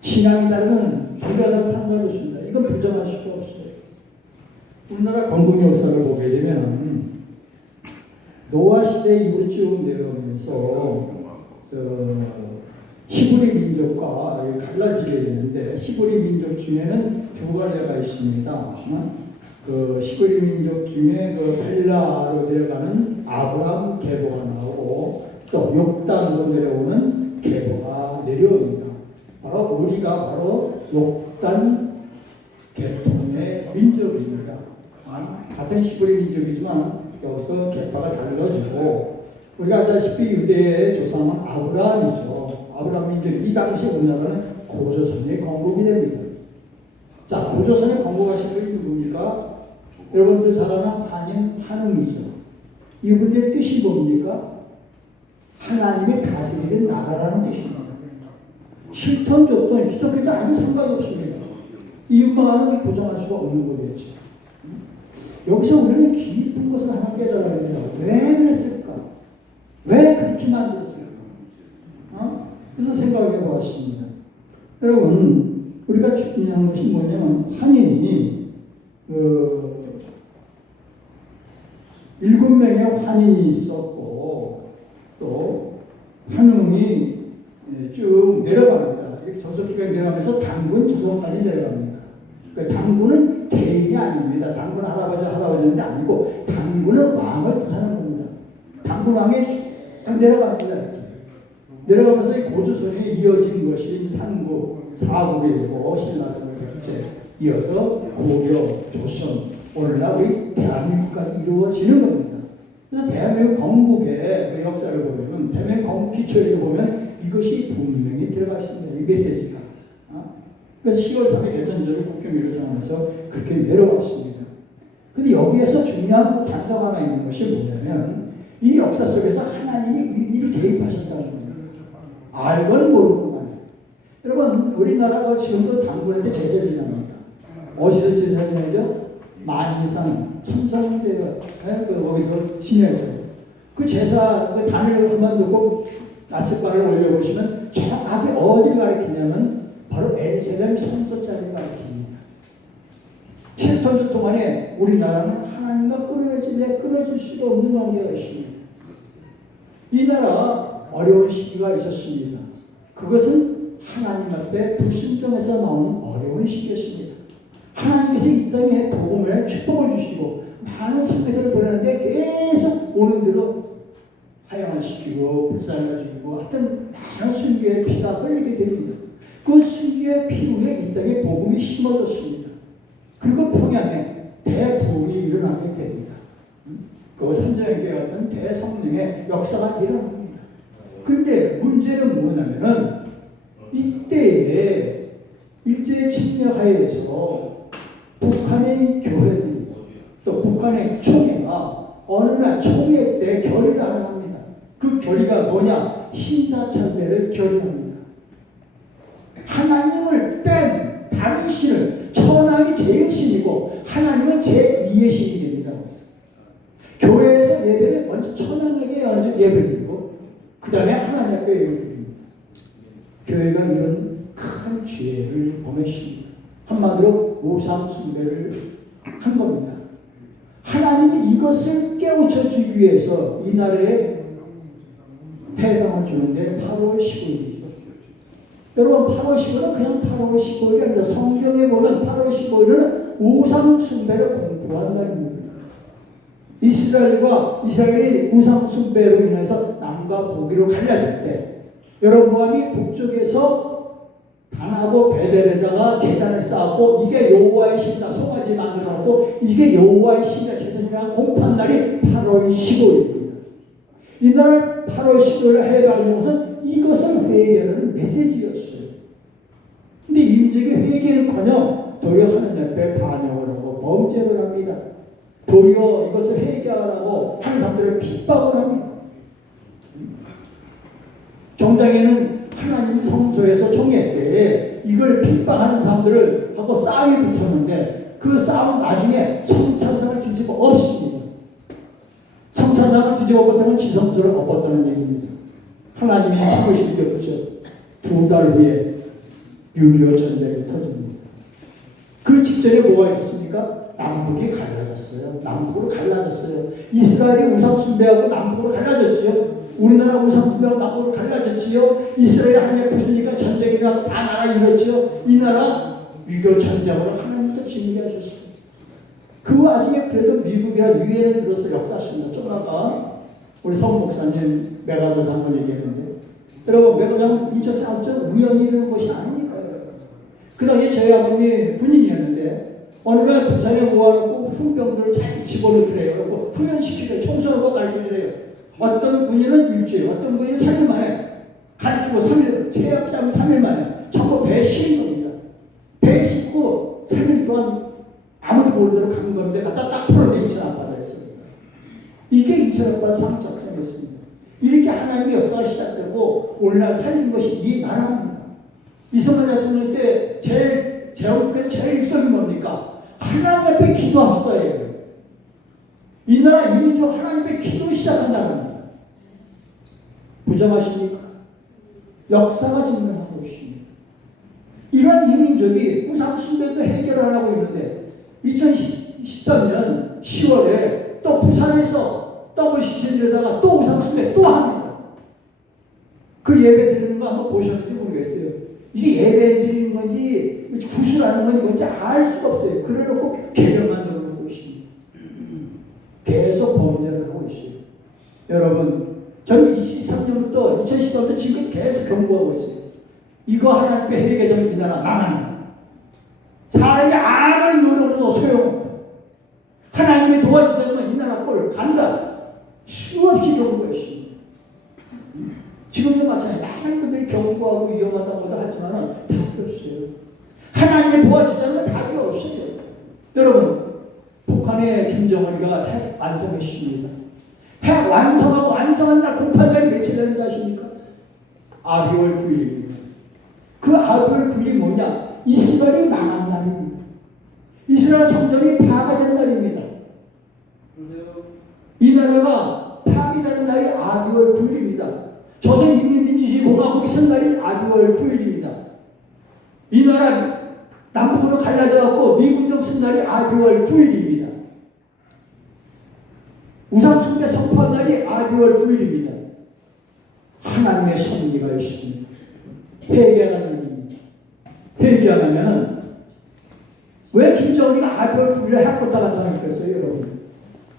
신앙이라는 부자는 상관없습니다. 이건 부정할 수가 없어요. 우리나라 건국 역사를 보게 되면 노아 시대 이후로 쭉 내려오면서 히브리 민족과 갈라지게 되는데 히브리 민족 중에는 두 갈래가 있습니다. 그 히브리 민족 중에 그 벨라로 내려가는 아브라함 계보가 나오고 또 욕단으로 내려오는 계보가 내려옵니다. 바로 우리가 바로 욕단 계통의 민족입니다. 같은 히브리 민족이지만 여기서 계파가 달라지고 우리가 알다시피 유대의 조상은 아브라함이죠. 아브라함 민족 이 당시 우리나라는 고조선의 건국이 됩니다. 자, 고조선의 건국하신 분이 누굽니까? 여러분들 잘 아는 한인 한웅이죠. 이분의 뜻이 뭡니까? 하나님의 다스리는 나라라는 뜻입니다. 실턴 좋던 기독교도 아무 상관없습니다. 이유만은 부정할 수가 없는 거겠죠. 여기서 우리는 깊은 것을 하나 깨달아야 됩니다. 왜 그랬을까? 왜 그렇게 만들었을까? 그래서 생각해 보았습니다. 여러분, 우리가 중요한 것이 뭐냐면, 한인이, 7명의 환인이 있었고, 또, 한웅이 쭉 내려갑니다. 이렇게 저속기가 내려가면서 당군 조선까지 내려갑니다. 그러니까 당군은 개인이 아닙니다. 당군 할아버지인데 아니고, 당군은 왕을 뜻하는 겁니다. 당군 왕이 쭉 내려갑니다. 이렇게. 내려가면서 이 고조선이 이어진 것이 삼국, 사국이고 신라시대 이어서 고려, 조선, 오늘날 우리 대한민국까지 이루어지는 겁니다. 그래서 대한민국 건국의 역사를 보면, 대한민국 건국 기초를 보면 이것이 분명히 들어가 있습니다. 이 메시지가. 그래서 10월 3일 개천절을 국경일로 정하면서 그렇게 내려왔습니다. 근데 여기에서 중요한 단서가 하나 있는 것이 뭐냐면 이 역사 속에서 하나님이 일일이 개입하셨다는 겁니다. 알건 모르건 여러분 우리나라가 지금도 당군한테 제사를 지납니다. 어디서 제사를 지내죠? 만인산 천상대가 거기서 지내죠. 그 제사 그 단을 한번 듣고 나침반을 올려보시면 정확하게 어디를 가리키냐면 바로 에르사렘 성소자를 가리킵니다. 7천년 동안에 우리나라는 하나님과 끊어질 수가 없는 관계가 있습니다. 이 나라 어려운 시기가 있었습니다. 그것은 하나님 앞에 불순종에서 나오는 어려운 시기였습니다. 하나님께서 이 땅에 복음을 축복을 주시고 많은 선배들을 보내는데 계속 오는 대로 하향시키고 불쌍을 죽이고 하여튼 많은 순교의 피가 흘리게 됩니다. 그 순교의 피 위에 이 땅에 복음이 심어졌습니다. 그리고 평양에 대부흥이 일어나게 됩니다. 그 삼자교회 같은 대성령의 역사가 일어납니다. 그런데 문제는 뭐냐면은 이때에 일제 침략하에서 북한의 교회들이 또 북한의 총회가 어느 날 총회 때 결의를 하나 합니다. 그 결의가 뭐냐? 신사참배를 결의합니다. 하나님을 뺀 다른 신을 천하의 제일 신이고 하나님은 제2의 신이 됩니다. 교회에서 예배를 먼저 천하에게 먼저 예배를 드리고 그 다음에 하나님 앞에 예배를 드립니다. 교회가 이런 큰 죄를 범했습니다. 한마디로 우상 숭배를 한 겁니다. 하나님이 이것을 깨우쳐주기 위해서 이 나라에 해방을 주는데 8월 15일이죠. 여러분 8월 15일은 그냥 8월 15일이 아니라 성경에 보면 8월 15일은 우상 숭배를 공포한 날입니다. 이스라엘이 우상 숭배로 인해서 남과 북으로 갈라질 때 여러분이 북쪽에서 단하고 베델에다가 제단을 쌓았고 이게 여호와의 신이다 송아지 만들어놨고 이게 여호와의 신이다 제사장이라는 공판 날이 8월 15일입니다. 이날 8월 15일에 해당하는 것은 이것을 회개하는 메시지였어요. 근데 임직이 회개는커녕 도리어 하나님 앞에 반역을 하고 범죄를 합니다. 도리어 이것을 회개하라고 하는 사람들을 핍박을 합니다. 정당에는 하나님 성소에서 총회 때에 이걸 핍박하는 사람들을 하고 싸움이 붙었는데 그 싸움 나중에 성찬상을 뒤집어 엎습니다. 성찬상을 뒤집어 엎었다는 지성소를 엎었다는 얘기입니다. 하나님이 참으실 게 없죠. 2달 후에 6.25 전쟁이 터집니다. 그 직전에 뭐가 있었습니까? 남북이 갈라졌어요. 남북으로 갈라졌어요. 이스라엘이 우상 숭배하고 남북으로 갈라졌지요. 우리나라 우상 숭배하고 남북으로 갈라졌지요. 이스라엘이 하나님 부수니까 전쟁이 나고 다 나라 이뤘지요. 이 나라 6.25 전쟁으로 하나님도 징계하셨어요. 그 와중에 그래도 미국이랑 유엔에 들어서 역사하십니다. 좀 아까 우리 성 목사님 메가더사 한번 얘기했는데 여러분 메가더사는 2004년 우연히 이루는 것이 아닙니까? 그 당시에 저희 아버님이 군인이었는데 어느 날 부산에 모아놓고 훈병들을 잘 집어넣더래요. 그리고 훈련시키래요. 청소하고 가르쳐주래요. 어떤 군인은 일주일, 어떤 군인은 3일 만에 가르치고 3일, 체압장 3일 만에 전부 배에 싣는 겁니다. 배에 싣고 3일 동안 아무도 모르는 대로 간 건데 갖다 딱 풀어내 2천 앞바다였습니다. 이게 2천 앞바다 상작편이었습니다. 이렇게 하나님의 역사가 시작되고 오늘날 살린 것이 이 나라입니다. 이승만 대통령 때 제왕국의 제일 일성이 뭡니까? 하나님 앞에 기도합시다예요. 이 나라 이민족 하나님 앞에 기도 시작한다는 겁니다. 부정하십니까? 역사가 증명하고 있습니다. 이런 이민족이 우상 숭배도 해결을 하고 있는데 2013년 10월에 또 부산에서 WCC에다가 또 우상 숭배 또 합니다. 그 예배 드리는 거 한번 보셨는지 모르겠어요. 이게 예배 드리는 건지 구슬하는 건지 뭔지 알 수가 없어요. 그래놓고 개념 만들어놓고 있습니다. 계속 범죄를 하고 있어요. 여러분, 저는 23년부터 제 시도도 지금 계속 경고하고 있어요. 이거 하나님께 회개되면 이 나라 망합니다. 사람이 아무리 노력해도 소용없다. 하나님이 도와주지 않으면 이 나라 꼴 간다. 수없이 경고했습니다. 지금도 마찬가지. 많은 분들이 경고하고 위험하다고 하지만 답이 없어요. 하나님이 도와주지 않으면 답이 없어요. 여러분, 북한의 김정은이가 핵 완성했습니다. 핵 완성하고 완성한 날 공판날이 며칠 되는지 아십니까? 12월 9일입니다. 그 12월 9일이 뭐냐? 이스라엘이 망한 날입니다. 이스라엘 성전이 파괴된 날입니다. 이 나라가 파괴되는 날이 12월 9일입니다. 조선인민민주주의공화국이 선 날이 12월 9일입니다. 이 나라 남북으로 갈라져갖고 미군정 쓴 날이 12월 9일입니다. 우상숭배 선포한 날이 12월 9일입니다. 하나님의 섭리가 있습니다. 회개하는 일입니다. 회개 안 하면은 왜 김정은이가 12월 9일에 핵폭탄 나타났겠어요, 여러분?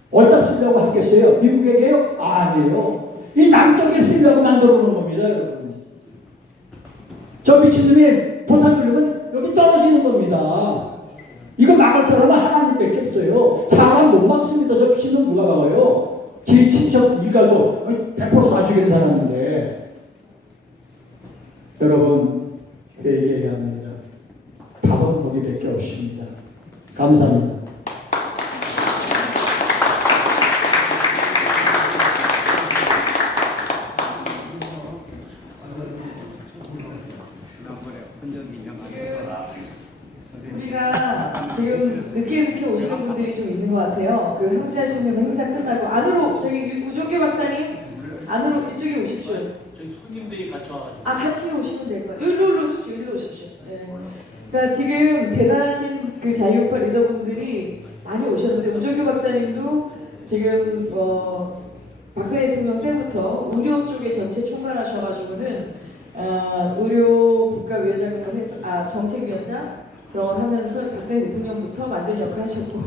어디다 쓰려고 했겠어요? 미국에게요? 아니에요. 이 남쪽에 쓰려고 만들어 놓은 겁니다, 여러분. 저 미친놈이 포탄 돌리면 여기 떨어지는 겁니다. 이거 막을 사람은 하나님밖에 없어요. 사람 못 막습니다. 저 미친놈 누가 막아요? 지 친척 일가도 100% 쏴주겠는 사람인데. 여러분, 회개해야 합니다. 답은 거기밖에 없습니다. 감사합니다. 우리가 지금 늦게 오시는 분들이 좀 있는 것 같아요. 그 성지하시면 행사 끝나고 안으로 저기 우종규 박사님 안으로 이쪽에 오십시오. 저희 손님들이 같이 와가지고. 같이 오시면 될 거예요. 일로 오십시오. 일로 오십시오. 네. 그러니까 지금 대단하신 그 자유파 리더분들이 많이 오셨는데 우종규 박사님도 지금 박근혜 대통령 때부터 의료 쪽에 전체 총괄하셔가지고는 의료 국가위원장을 해서 정책위원장 하면서 박근혜 대통령부터 만든 역할 하셨고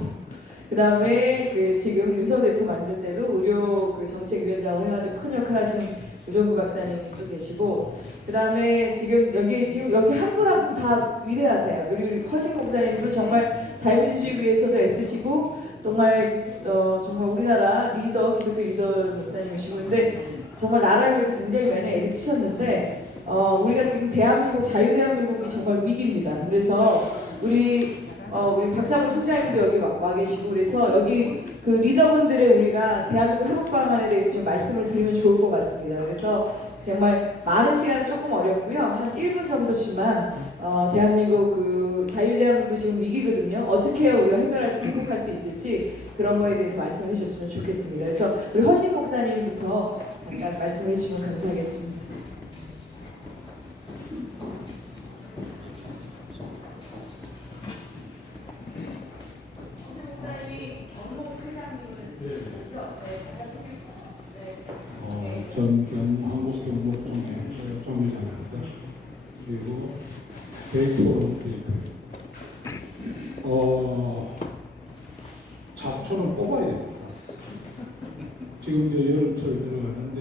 그 다음에 그 지금 윤석 대통령 만들 때도 의료 그 정책위원장을 해가지고 큰 역할 하신 우종구 박사님도 계시고 그 다음에 지금 여기 한 분 한 분 다 위대하세요. 우리 허식 목사님도 정말 자유민주주의 위해서도 애쓰시고 정말 우리나라 리더 기독교 리더 목사님이시고 근데 정말 나라를 위해서 굉장히 많이 애쓰셨는데 우리가 지금 대한민국 자유대한민국이 정말 위기입니다. 그래서 우리 박상훈 총장님도 여기 와 계시고 그래서 여기 그 리더분들의 우리가 대한민국 회복 방안에 대해서 좀 말씀을 드리면 좋을 것 같습니다. 그래서 정말 많은 시간은 조금 어렵고요. 한 1분 정도씩만 대한민국 그 자유대한민국 지금 위기거든요. 어떻게 해야 우리가 행복할 수 있을지 그런 거에 대해서 말씀해 주셨으면 좋겠습니다. 그래서 우리 허식 목사님부터 잠깐 말씀해 주시면 감사하겠습니다. 전견 한국경복동의 정의장입니다. 그리고 베이토론 잡초는 뽑아야 됩니다. 지금 이제 여름철 들어가는데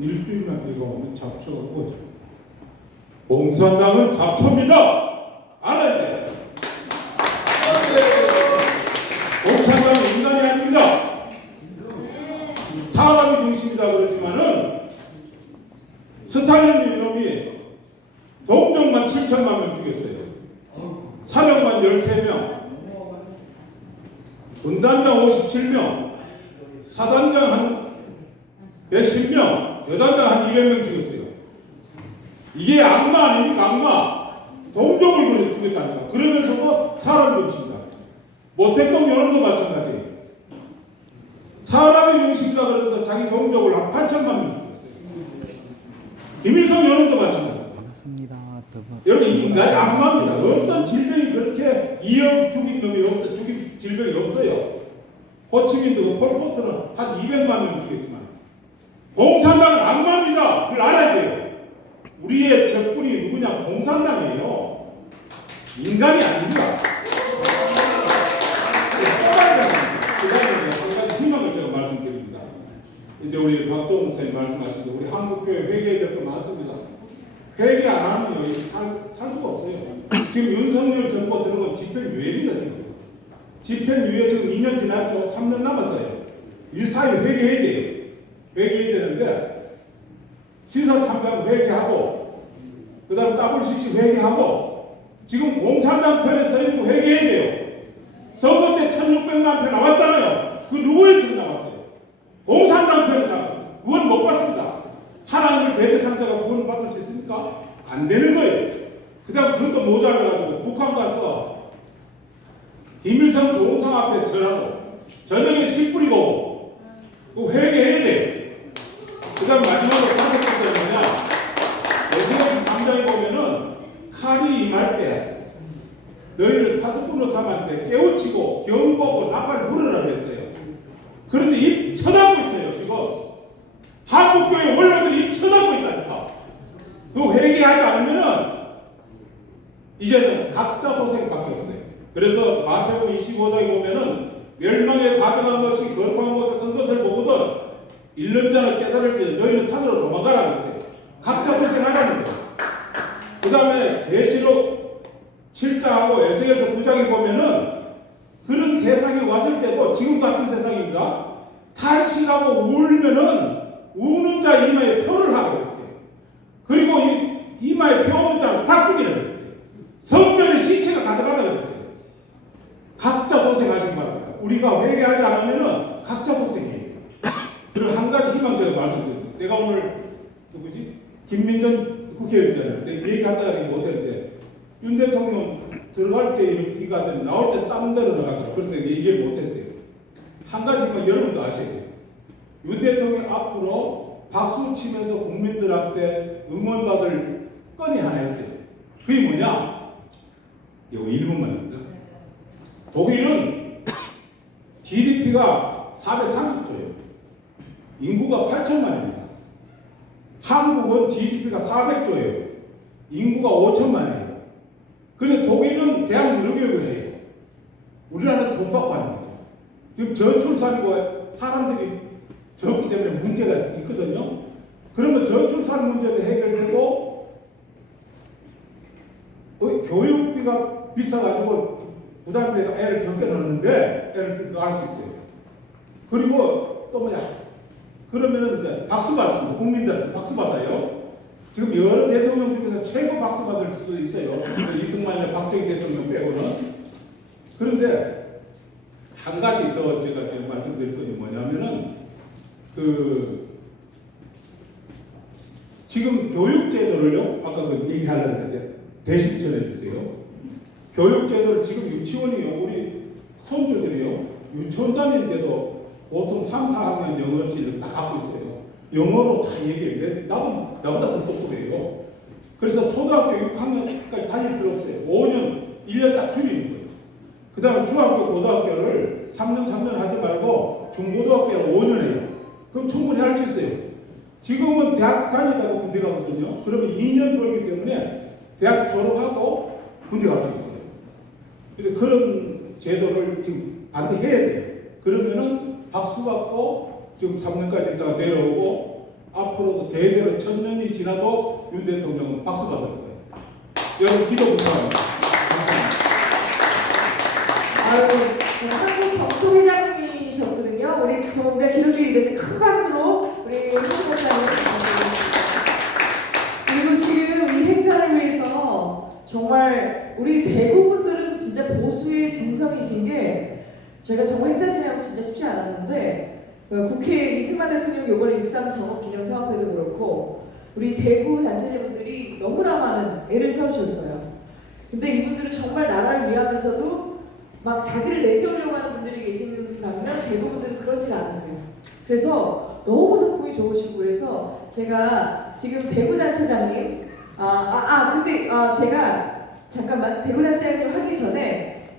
일주일만 비가 오면 잡초가 뽑아져요. 공산당은 잡초입니다. 알아야 돼요. 공산당은 인간이 아닙니다. 사람이 중심이다 그러지만은 스탈린 이놈이 동정만 7천만 명 죽였어요. 사령관 13명, 군단장 57명, 사단장 한 110명, 여단장 한 200명 죽였어요. 이게 악마 아닙니까? 악마. 동족을 그래서 죽였다니까. 그러면서도 사람 중심이다. 모택동 여론도 마찬가지예요. 사람의 중심이다 그러면서 자기 동족을 한 8천만 명 죽였어요. 김일성 여론도 마찬가지예요. 여러분 이 인간이 악마입니다. 어떤 질병이 그렇게 죽인 놈이 없어요. 죽인 질병이 없어요. 호치민도 폴포트는 한 200만 명 죽였지만 공산당은 악마입니다. 그걸 알아야 돼요. 우리의 적군이 누구냐? 공산당이에요. 인간이 아닙니다. 그 다음에 한 가지 희망을 제가 말씀드립니다. 이제 우리 박도 목사님 말씀하신 우리 한국교회 회개해야 될 거 많습니다. 회개 안 하면 살 수가 없어요. 지금 윤석열 정부 들어온 집행유예입니다. 집행유예 지금 2년 지났죠. 3년 남았어요. 이 사이 회개해야 돼요. 회개해야 되는데 시사참배하고 회개하고 그 다음 WCC 회개하고 지금 공산당 편에 서 있는 거 회개해야 돼요. 선거 때 1600만 표 나왔잖아요. 그 누구에서 나왔어요? 공산당 편에서 구원 못 받습니다. 하나님을 대적한 자가 구원을 받을 수 있습니까? 안 되는 거예요. 그 다음 그것도 모자라가지고 북한 가서 김일성 동상 앞에 절하고 저녁에 씨 뿌리고 그 회개해야 돼요. 그 다음 마지막으로 다섯 번째는요. 에스겔 3장에 보면은 칼이 임할 때 너희를 파수꾼으로 삼을 때 깨우치고 경고하고 나팔 부르라 그랬어요. 그런데 입 쳐다보고 있어요. 지금 한국교회 원로들이 입 쳐다보고 있다니까. 그 회개하지 않으면은 이제는 각자 도생밖에 없어요. 그래서 마태복음 25장에 보면은 멸망에 가져간 것이 거룩한 곳에 선 것을 보거든 잃는 자는 깨달을지 너희는 산으로 도망가라 그랬어요. 각자 도생하라는 거예요. 그 다음에 계시록 7장하고 에스겔서 9장에 보면은 그런 세상이 왔을 때도 지금 같은 세상입니다. 탄식하고 울면은 우는 자 이마에 표를 하고 그랬어요. 그리고 이마에 표 없는 자는 싹 죽이라고 그랬어요. 성전의 시체가 가져가다 그랬어요. 각자 도생하시기 바랍니다. 우리가 회개하지 않으면은 각자 도생이에요. 그리고 한 가지 희망 제가 말씀드립니다. 내가 오늘 누구지? 김민전 국회의원이잖아요. 내가 얘기하다가 못했는데 윤 대통령 들어갈 때 이가 되면 나올 때 딴 데로 나가더라고요. 그래서 내가 얘기를 못했어요. 한 가지만 여러분도 아셔야 돼요. 윤 대통령 앞으로 박수 치면서 국민들한테 응원받을 건이 하나 있어요. 그게 뭐냐? 이거 1분만입니다. 독일은 GDP가 430조예요. 인구가 8천만입니다. 한국은 GDP가 400조예요. 인구가 5천만이에요. 그런데 독일은 대학 무료교육을 해요. 우리나라는 돈 받고 하는 거죠. 지금 저출산이고 사람들이 적기 때문에 문제가 있거든요. 그러면 저출산 문제도 해결되고 교육비가 비싸가지고 부담돼서 애를 적게 넣는데 애를 낳을 수 있어요. 그리고 또 뭐냐? 그러면은 이제 박수 받습니다. 국민들한테 박수 받아요. 지금 여러 대통령 중에서 최고 박수 받을 수도 있어요. 이승만이나 박정희 대통령 빼고는. 그런데 한 가지 더 제가 지금 말씀드릴 것이 뭐냐면은 지금 교육제도를요. 아까 그 얘기하려고 했는데 대신 전해주세요. 교육제도를 지금 유치원이요. 우리 손주들이요. 유치원 다니는데도 보통 3, 4학년 영어실을 다 갖고 있어요. 영어로 다 얘기해요. 나보다 더 똑똑해요. 그래서 초등학교 6학년까지 다닐 필요 없어요. 5년, 1년 딱 줄이는 거예요. 그 다음에 중학교, 고등학교를 3년 하지 말고 중고등학교를 5년 해요. 그럼 충분히 할 수 있어요. 지금은 대학 다니다가 군대 가거든요. 그러면 2년 걸기 때문에 대학 졸업하고 군대 갈 수 있어요. 그래서 그런 제도를 지금 반드시 해야 돼요. 그러면은 박수 받고 지금 3년까지 있다가 내려오고 앞으로도 대대로 1000년이 지나도 윤 대통령은 박수 받을 거예요. 여러분 기도 부탁합니다. 한국 정초회장님이셨거든요. 우리 정부가 기독교 이럴 때큰 박수로 우리 홍보사님 그리고 지금 우리 행사를 위해서 정말 우리 대구분들은 진짜 보수의 진성이신 게 저희가 정부 행사 진행하고 진짜 쉽지 않았는데 국회 이승만 대통령 요번에 6.3 전업기념사업회도 그렇고 우리 대구 단체장분들이 너무나 많은 애를 써주셨어요. 근데 이분들은 정말 나라를 위하면서도 막 자기를 내세우려고 하는 분들이 계시는 반면 대부분들은 그렇지 않으세요. 그래서 너무 성품이 좋으시고 그래서 제가 지금 대구단체장님 근데 제가 잠깐만 대구단체장님 하기 전에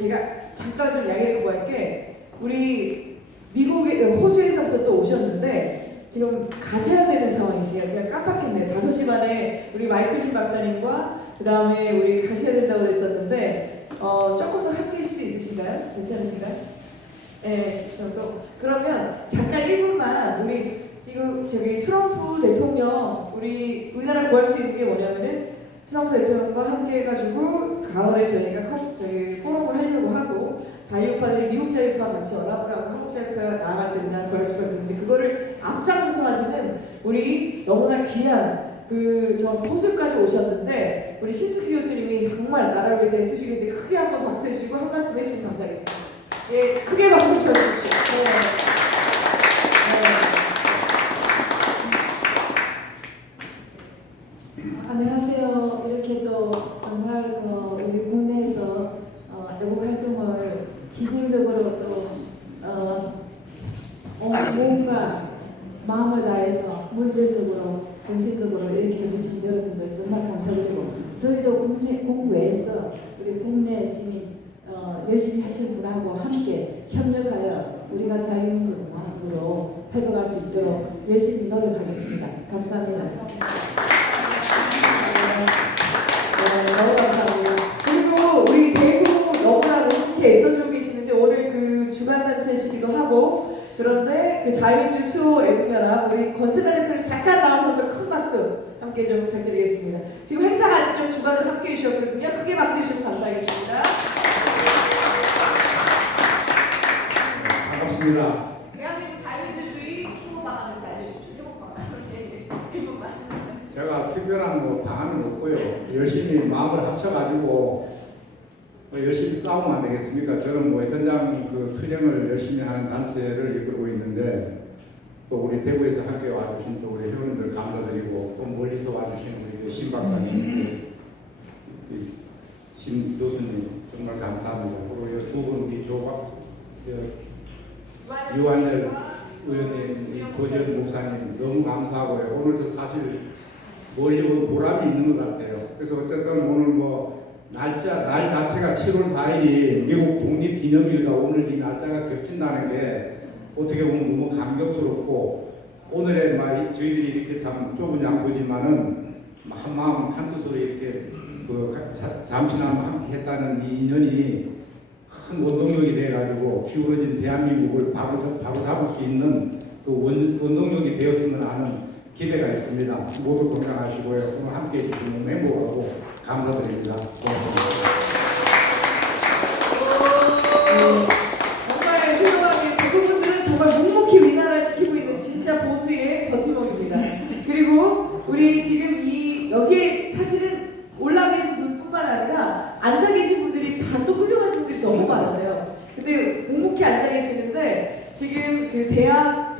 제가 잠깐 좀 양해를 구할게. 우리 미국의 호주에서부터 또 오셨는데 지금 가셔야 되는 상황이세요. 제가 깜빡했네요. 5시 반에 우리 마이클 신 박사님과 그 다음에 우리 가셔야 된다고 그랬었는데 조금 더 함께 해줄 수 있으신가요? 괜찮으신가요? 네, 10분 정도. 그러면 잠깐 1분만 우리 지금 저기 트럼프 대통령 우리나라 구할 수 있는 게 뭐냐면은 트럼프 대통령과 함께 해가지고 가을에 저희가 저희 포럼을 하려고 하고 자유파들이 미국 자유파 같이 연합을 하고 한국 자유파가 나아갈 때 우리나라 구할 수가 있는데 그거를 앞장서서 하시는 우리 너무나 귀한 저 호술까지 오셨는데 우리 신숙희 교수님이 정말 나라를 위해서 애쓰시는데 크게 한번 박수 해주시고 한 말씀 해주시면 감사하겠습니다. 예, 크게 박수 쳐주십시오. 안녕하세요. 이렇게 또 정말 우리 국내에서 애국 활동을 희생적으로 또 온갖 마음을 다해서 물질적으로 정신적으로 이렇게 해주신 여러분들 정말 감사드리고 저희도 국내에서 우리 국내 시민 열심히 하신 분하고 함께 협력하여 우리가 자유민주공화국으로 해결할 수 있도록 열심히 노력하겠습니다. 감사합니다. 너무 감사합니다. 그리고 우리 대구 너무나 이렇게 애써주고 계시는데 오늘 그 주간단체시기도 하고 그런데 그 자유민주 수호 애국연합 우리 권세달 대표님 잠깐 나오셔서 큰 박수 함께 좀 부탁드리겠습니다. 지금 행사 같이 좀 주간을 함께 해주셨거든요. 크게 박수 해주시면 감사하겠습니다. 반갑습니다. 대한민국 자유민주주의 수호 방안을 알려주시죠. 회복 방안. 네, 1분만. 제가 특별한 뭐 방안은 없고요. 열심히 마음을 합쳐가지고 열심히 싸우면 안 되겠습니까? 저는 뭐 현장 그 투쟁을 열심히 하는 단체를 이끌고 있는데 또 우리 대구에서 함께 와주신 또 우리 회원님들 감사드리고 또 멀리서 와주신 우리 신 박사님, 신 교수님 정말 감사합니다. 그리고 두 분 우리 유한열 의원님, 조재현 목사님 너무 감사하고요. 오늘도 사실 멀리 온 보람이 있는 것 같아요. 그래서 어쨌든 오늘 뭐 날 자체가 7월 4일이 미국 독립기념일과 오늘 이 날짜가 겹친다는 게 어떻게 보면 너무 감격스럽고 오늘의 저희들이 이렇게 참 좁은 장소지만은 한 마음 한 뜻으로 이렇게 잠시나마 함께 했다는 이 인연이 큰 원동력이 돼가지고 기울어진 대한민국을 바로 잡을 수 있는 그 원동력이 되었으면 하는 기대가 있습니다. 모두 건강하시고요. 오늘 함께 해주셔서 너무 행복하고 감사드립니다. 정말 훌륭하게 대부분들은 정말 묵묵히 우리나라를 지키고 있는 진짜 보수의 버팀목입니다. 그리고 우리 지금 여기에 사실은 올라 계신 분뿐만 아니라 앉아 계신 분들이 다 또 훌륭하신 분들이 너무 많으세요. 근데 묵묵히 앉아 계시는데 지금 그 대학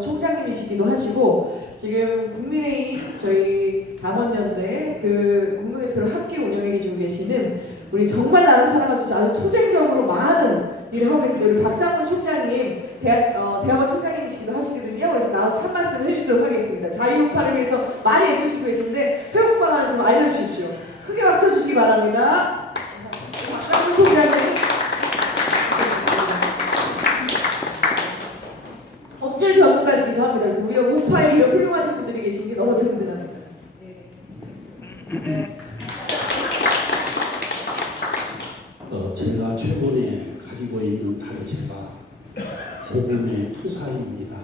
총장님이시기도 하시고 지금 국민의힘 저희 당원연대 그 공동대표를 함께 운영해주고 계시는 우리 정말 나를 사랑할 수 있는 아주 투쟁적으로 많은 일을 하고 계신데 우리 박상문 총장님 대학원 총장님이시기도 하시거든요. 그래서 나와서 한 말씀을 해주시도록 하겠습니다. 자유우파를 위해서 많이 해주시고 계신데 회복 방안을 좀 알려주십시오. 크게 박수 주시기 바랍니다. 박상문 총장님. 법률 전문가시기도 합니다. 그래서 우리가 우파에 이런 훌륭하신 분들이 계신 게 너무 든든합니다. 네. 제가 최근에 가지고 있는 단체가 복음의 투사입니다.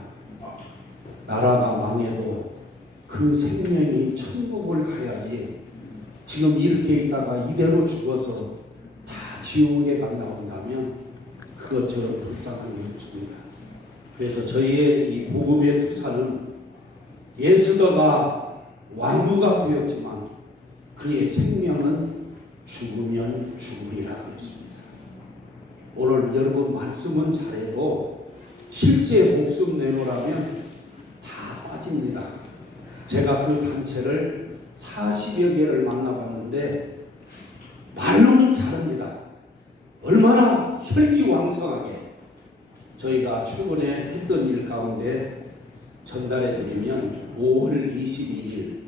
나라가 망해도 그 생명이 천국을 가야지 지금 이렇게 있다가 이대로 죽어서 다 지옥에 간다고 한다면 그것처럼 불쌍한 게 없습니다. 그래서 저희의 이 복음의 투사는 예수더가 왕후가 되었지만 그의 생명은 죽으면 죽으리라 했습니다. 오늘 여러분 말씀은 잘해도 실제 목숨 내놓으라면 다 빠집니다. 제가 그 단체를 40여 개를 만나봤는데 말로는 잘합니다. 얼마나 혈기왕성하게 저희가 최근에 했던 일 가운데 전달해드리면 5월 22일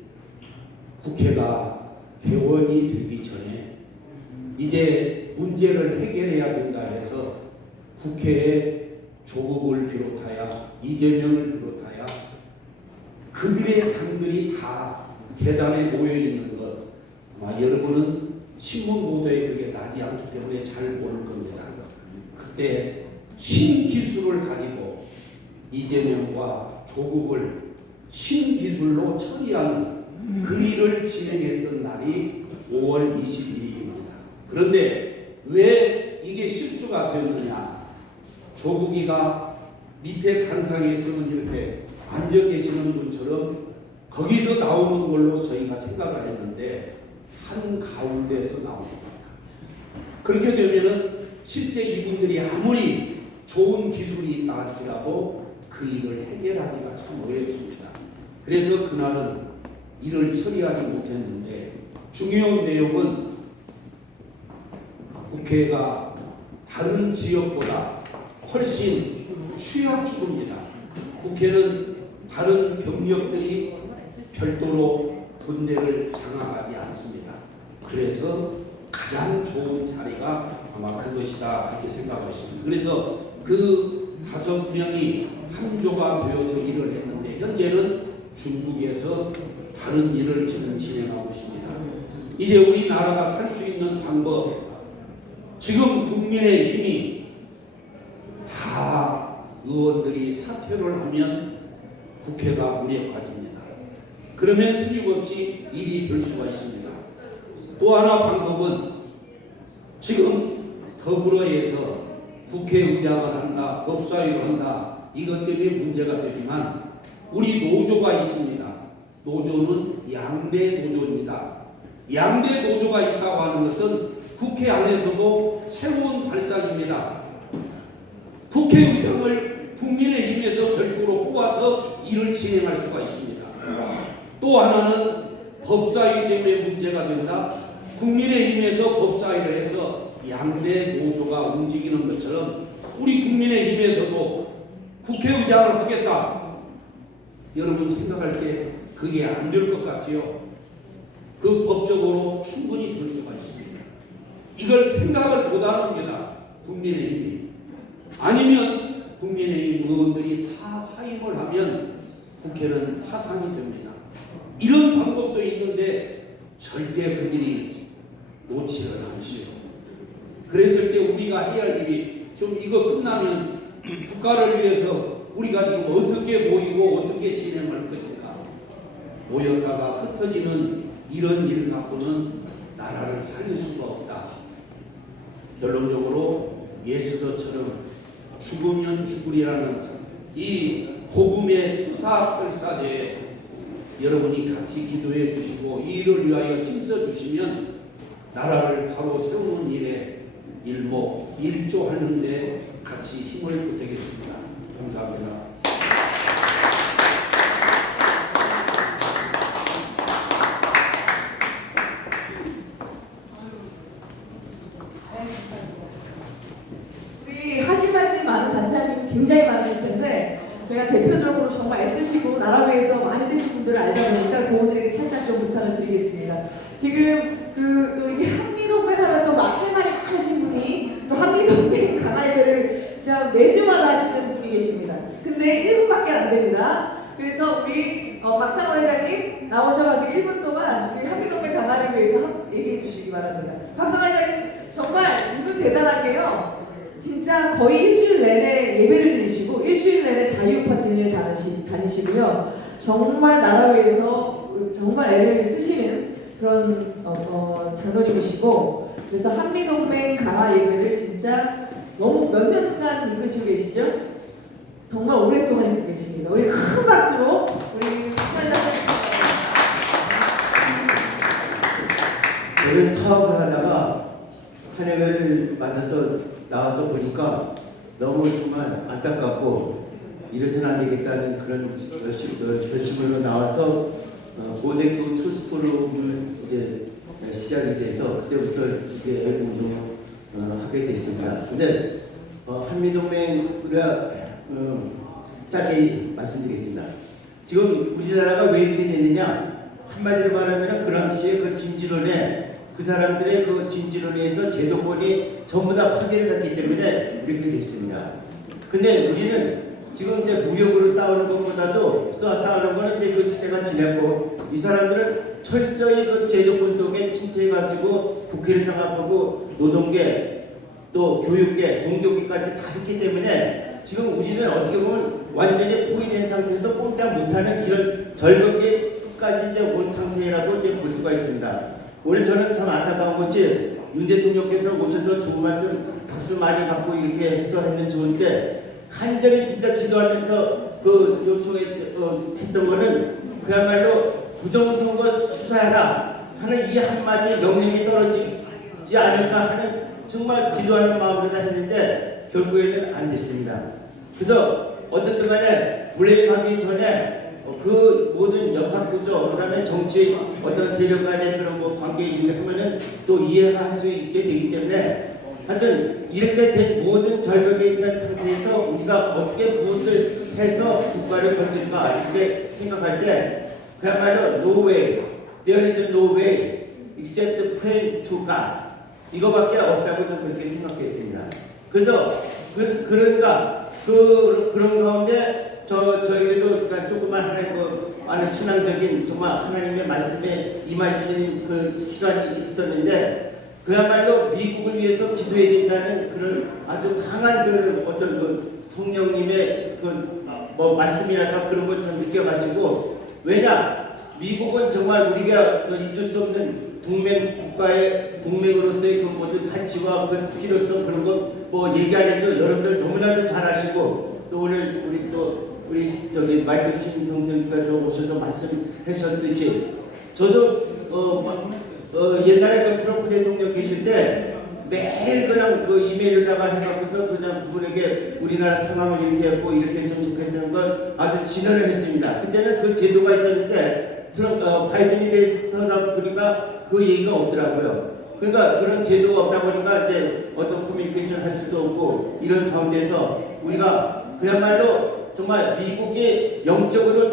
국회가 개원이 되기 전에 이제 문제를 해결해야 된다 해서 국회에 조국을 비롯하여 이재명을 비롯하여 그들의 당들이 다 계단에 모여있는 것 아마 여러분은 신문 보도에 그게 나지 않기 때문에 잘 모를 겁니다. 그때 신기술을 가지고 이재명과 조국을 신기술로 처리하는 그 일을 진행했던 날이 5월 21일입니다. 그런데 왜 이게 실수가 되었느냐? 조국이가 밑에 단상에서는 이렇게 앉아 계시는 분처럼 거기서 나오는 걸로 저희가 생각을 했는데 한 가운데서 나옵니다. 그렇게 되면은 실제 이분들이 아무리 좋은 기술이 있다 할지라도 그 일을 해결하기가 참 어렵습니다. 그래서 그날은 일을 처리하지 못했는데 중요한 내용은 국회가 다른 지역보다 훨씬 취약주입니다. 국회는 다른 병력들이 별도로 군대를 장악하지 않습니다. 그래서 가장 좋은 자리가 아마 그것이다 이렇게 생각하고 있습니다. 그래서 그 5명이 한조가 되어서 일을 했는데 현재는 중국에서 다른 일을 지금 진행하고 있습니다. 이제 우리나라가 살 수 있는 방법, 지금 국민의힘이 다 의원들이 사퇴를 하면 국회가 무력화됩니다. 그러면 틀림없이 일이 될 수가 있습니다. 또 하나 방법은 지금 더불어에서 국회의장을 한다, 법사위를 한다, 이것 때문에 문제가 되지만 우리 노조가 있습니다. 노조는 양대 노조입니다. 양대 노조가 있다고 하는 것은 국회 안에서도 새로운 발상입니다. 국회의장을 국민의힘에서 별도로 뽑아서 일을 진행할 수가 있습니다. 또 하나는 법사위 때문에 문제가 된다. 국민의힘에서 법사위를 해서 양대 노조가 움직이는 것처럼 우리 국민의힘에서도 국회의장을 하겠다. 여러분 생각할 때 그게 안 될 것 같지요? 그 법적으로 충분히 될 수가 있습니다. 이걸 생각을 못합니다. 국민의힘이. 아니면 국민의힘 의원들이 다 사임을 하면 국회는 파산이 됩니다. 이런 방법도 있는데 절대 그들이 놓지를 않지요. 그랬을 때 우리가 해야 할 일이 좀 이거 끝나면 국가를 위해서 우리가 지금 어떻게 모이고 어떻게 진행할 것인가. 모였다가 흩어지는 이런 일 갖고는 나라를 살릴 수가 없다. 결론적으로 예수도처럼 죽으면 죽으리라는 이 복음의 투사별사제에 여러분이 같이 기도해 주시고 이 일을 위하여 힘써 주시면 나라를 바로 세우는 일에 일조하는 데 같이 힘을 보태겠습니다. 감사합니다. 우리 하신 말씀이 많은 단사님이 굉장히 많으실 텐데 제가 대표적으로 정말 애쓰시고 나라 위해서 많이 드신 분들을 알다 보니까 그분들에게 살짝 좀 부탁을 드리겠습니다. 지금 또 이게 한미동맹하면 또 할 말이 많으신 분이 또 한미동맹 강화회를 진짜 매주마다 하시는 분이 계십니다. 근데 1분밖에 안 됩니다. 그래서 우리 박상원 회장님 나오셔가지고 1분 동안 우리 한미동맹 강화를 위해서 얘기해 주시기 바랍니다. 박상원 회장님 정말 이분 대단하게요. 진짜 거의 일주일 내내 예배를 드리시고 일주일 내내 자유파 진을 다니시고요. 정말 나라 위해서 정말 애를 쓰시는 그런 장로님이시고 그래서 한미동맹 강화 예배를 진짜 너무 몇 년간 이끄시고 계시죠? 정말 오랫동안 이끌고 계십니다. 우리 큰 박수로 우리 저는 사업을 하다가 탄핵을 맞아서 나와서 보니까 너무 정말 안타깝고 이래서는 안 되겠다는 그런 결심으로 나와서 모데큐 투스포럼을 이제 시작이 돼서 그때부터 이게 운동을 하게 됐습니다. 근데 한미동맹 우리가 짧게 말씀드리겠습니다. 지금 우리나라가 왜 이렇게 됐느냐? 한마디로 말하면 그 당시에 그 진지론에 그 사람들의 그 진지론에서 제도권이 전부 다 파괴를 했기 때문에 이렇게 됐습니다. 근데 우리는 지금 이제 무력으로 싸우는 것보다도 싸우는 거는 이제 그 시대가 지났고 이 사람들은 철저히 그 제도권 속에 침투해가지고 국회를 장악하고 노동계 또 교육계 종교계까지 다 했기 때문에 지금 우리는 어떻게 보면 완전히 포위된 상태에서 꼼짝 못하는 이런 절벽에 끝까지 이제 온 상태라고 이제 볼 수가 있습니다. 오늘 저는 참 안타까운 것이 윤 대통령께서 오셔서 좋은 말씀 박수 많이 받고 이렇게 해서 했는 좋은데 간절히 진짜 기도하면서 그 요청했던 거는 그야말로 부정선거 수사해라 하는 이 한마디 명령이 떨어지지 않을까 하는 정말 기도하는 마음으로 했는데 결국에는 안 됐습니다. 그래서 어쨌든 간에 블레임하기 전에 그 모든 역학구조, 그 다음에 정치 어떤 세력 간의 그런 뭐 관계 이렇게 하면은 또 이해할 수 있게 되기 때문에 하여튼 이렇게 된 모든 절벽에 있는 상태에서 우리가 어떻게 무엇을 해서 국가를 건질까 이렇게 생각할 때 그야말로 no way, there is no way except pray to God 이거밖에 없다고 저는 그렇게 생각했습니다. 그래서 그런가 그런 가운데 저에게도 그러니까 조그만 하나의 아는 신앙적인 정말 하나님의 말씀에 임하신 그 시간이 있었는데 그야말로 미국을 위해서 기도해야 된다는 그런 아주 강한 그런 어떤 그 성령님의 그 뭐 말씀이랄까 그런 걸 좀 느껴가지고 왜냐 미국은 정말 우리가 잊을 수 없는 동맹 국가의 동맹으로서의 그 모든 가치와 그 필요성 그런 거 뭐 얘기 안 해도 여러분들 너무나도 잘 아시고 또 오늘 우리 저기 마이클 신 선생님께서 오셔서 말씀하셨듯이 저도 옛날에 그 트럼프 대통령 계실 때 매일 그냥 그 이메일에다가 해갖고서 그냥 그분에게 우리나라 상황을 이렇게 했고 이렇게 했으면 좋겠다는 걸 아주 진언을 했습니다. 그때는 그 제도가 있었는데 바이든이 돼서 보니까 그 얘기가 없더라고요. 그러니까 그런 제도가 없다 보니까 이제 어떤 커뮤니케이션 할 수도 없고 이런 가운데서 우리가 그야말로 정말 미국이 영적으로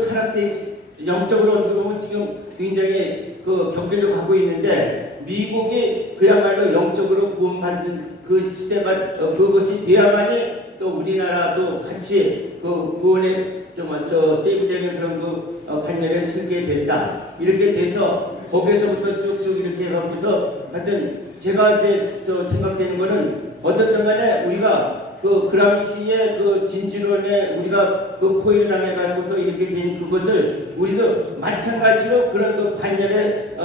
영적으로 어떻게 보면 지금 굉장히 그 경계를 가고 있는데 미국이 그야말로 영적으로 구원받는 그 시대가 그것이 돼야만이 또 우리나라도 같이 그 구원의 정말 세이브되는 그런 그 반열에 서게 된다. 이렇게 돼서 거기에서부터 쭉쭉 이렇게 해갖고서 하여튼 제가 이제 생각되는 거는 어쨌든 간에 우리가 그 그람시의 그 진주론에 우리가 그 포위를 당해가지고서 이렇게 된 그것을 우리도 마찬가지로 그런 그 반열에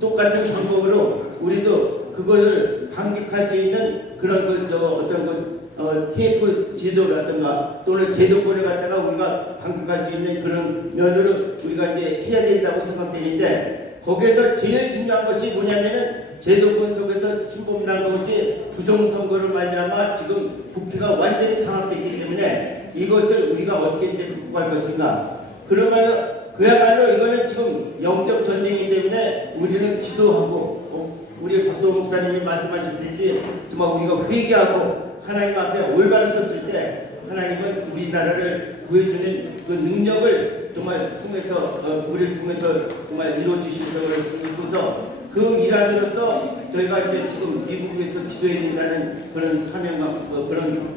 똑같은 방법으로 우리도 그것을 반격할 수 있는 그런 그 어떤 그 TF 제도라든가 또는 제도권을 갖다가 우리가 반격할 수 있는 그런 면으로 우리가 이제 해야 된다고 생각되는데 거기에서 제일 중요한 것이 뭐냐면은 제도권 속에서 침범난 것이 부정선거를 말미암아 지금 국회가 완전히 장악됐기 때문에 이것을 우리가 어떻게 이제 극복할 것인가. 그러면은 그야말로 이거는 지금 영적 전쟁이기 때문에 우리는 기도하고 우리 박도원 목사님이 말씀하셨듯이 정말 우리가 회개하고 하나님 앞에 올바로 섰을 때 하나님은 우리나라를 구해주는 그 능력을 정말 통해서 우리를 통해서 정말 이루어주시는 것을 믿고서 그 일환으로서 저희가 이제 지금 미국에서 기도해야 된다는 그런 사명감, 그런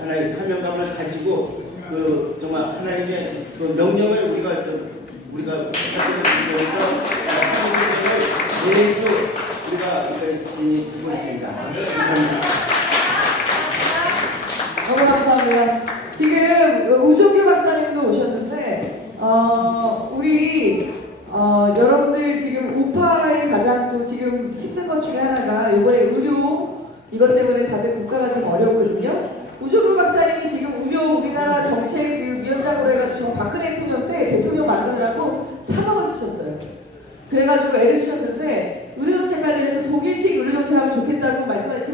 하나의 사명감을 가지고 그 정말 하나님의 그 명령을 우리가 부탁드리면서 하나님의 매주 우리가 지니고 있습니다. 감사합니다. 너무 감사합니다. 지금 우종규 박사님도 오셨는데 우리 여러분들 지금 우파의 가장 또 지금 힘든 것 중에 하나가 이번에 의료 이것 때문에 다들 국가가 좀 어렵거든요. 우종규 박사님이 지금 의료 우리나라 정책위원장으로 해가지고 박근혜 대통령 때 대통령 만드느라고 사망을 쓰셨어요. 그래가지고 애를 쓰셨는데 의료정책 관련해서 독일식 의료정책하면 좋겠다고 말씀하시고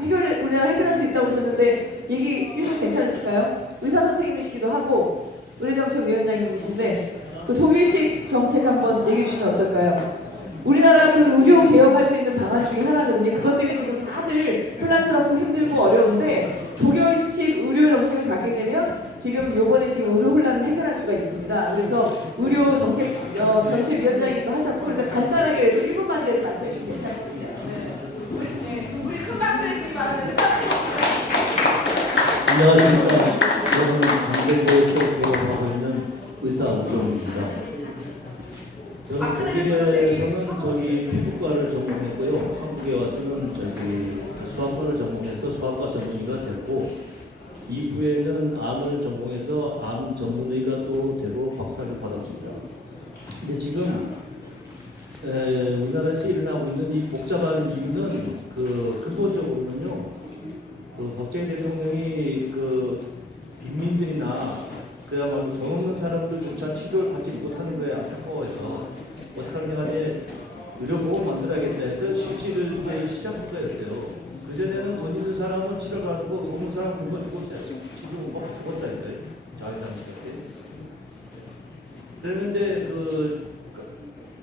우리나라 해결할 수 있다고 하셨는데 얘기 1분 괜찮으실까요? 의사 선생님이시기도 하고 의료정책위원장님이신데 그 독일식 정책 한번 얘기해 주시면 어떨까요? 우리나라 그 의료 개혁할 수 있는 방안 중에 하나거든요. 그것 때문에 지금 다들 혼란스럽고 힘들고 어려운데 독일식 의료 정책을 갖게 되면 지금 요번에 지금 의료 혼란을 해결할 수가 있습니다. 그래서 의료 정책 전체위원장이기도 하셨고 그래서 간단하게 그래도 1분만이라도 말씀해 주시면 괜찮거든요. 네. 우리 큰 박수를 주기 바랍니다. 안녕하십니까. 저는 강대구에 출근하고 있는 의사 우종입니다. 저는 독일에서는 저기 피부과를 전공했고요. 한국에 와서는 저기 수학과를 전공해서 수학과 전문의가 됐고 이후에는 암을 전공해서 암 전문의가 또 되고 박사를 받았습니다. 근데 지금 우리나라에서 일어나고 있는 이 복잡한 이유는 근본적으로는요, 박정희 대통령이 빈민들이나 그야말로 돈 없는 사람들조차 치료를 받지 못하는 거에 안타까워해서 어떻게든 간에 의료보험 만들어야겠다 해서 실시를 시작한 거였어요. 그전에는 돈 있는 사람은 치료 받고 돈 없는 사람은 굶어 죽었어요. 치료 못 받고 죽었다 이거예요. 자유당시 때. 그랬는데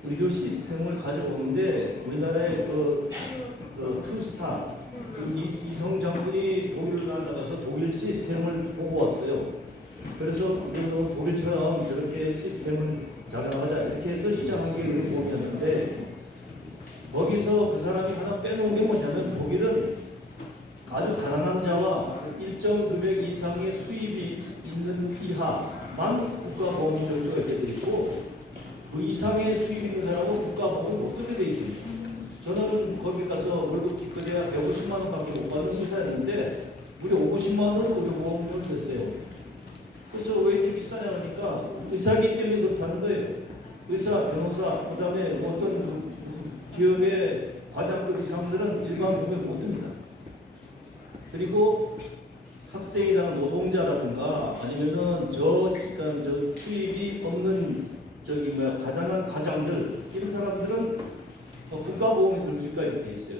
의료 시스템을 가져오는데 우리나라의 투스타 이성 장군이 독일을 나가서 독일 시스템을 보고 왔어요. 그래서 우리도 독일처럼 저렇게 시스템을 잘 나가자 이렇게 해서 시작한 게 의료보험이었는데 거기서 그 사람이 하나 빼놓은 게 뭐냐면 독일은 아주 가난한 자와 일정 금액 이상의 수입이 있는 이하만 국가보험을 줄 수가 있게 돼 있고 그 이상의 수입이 있는 사람은 국가보험을 못 들게 돼 있습니다. 저는 거기 가서 월급 기껏해야 150만 원밖에 못 받는 의사였는데 무려 50만 원을 의료보험을 줬어요. 그래서 왜 이렇게 비싸냐 하니까 의사기 때문에 그렇다는 거예요. 의사, 변호사, 그 다음에 어떤 기업의 과장급 이상들은 일반 보험에 못 듭니다. 그리고 학생이나 노동자라든가 아니면은 저 수입이 없는 가난한 가장들 이런 사람들은 국가보험에 들 수가 있게 돼 있어요.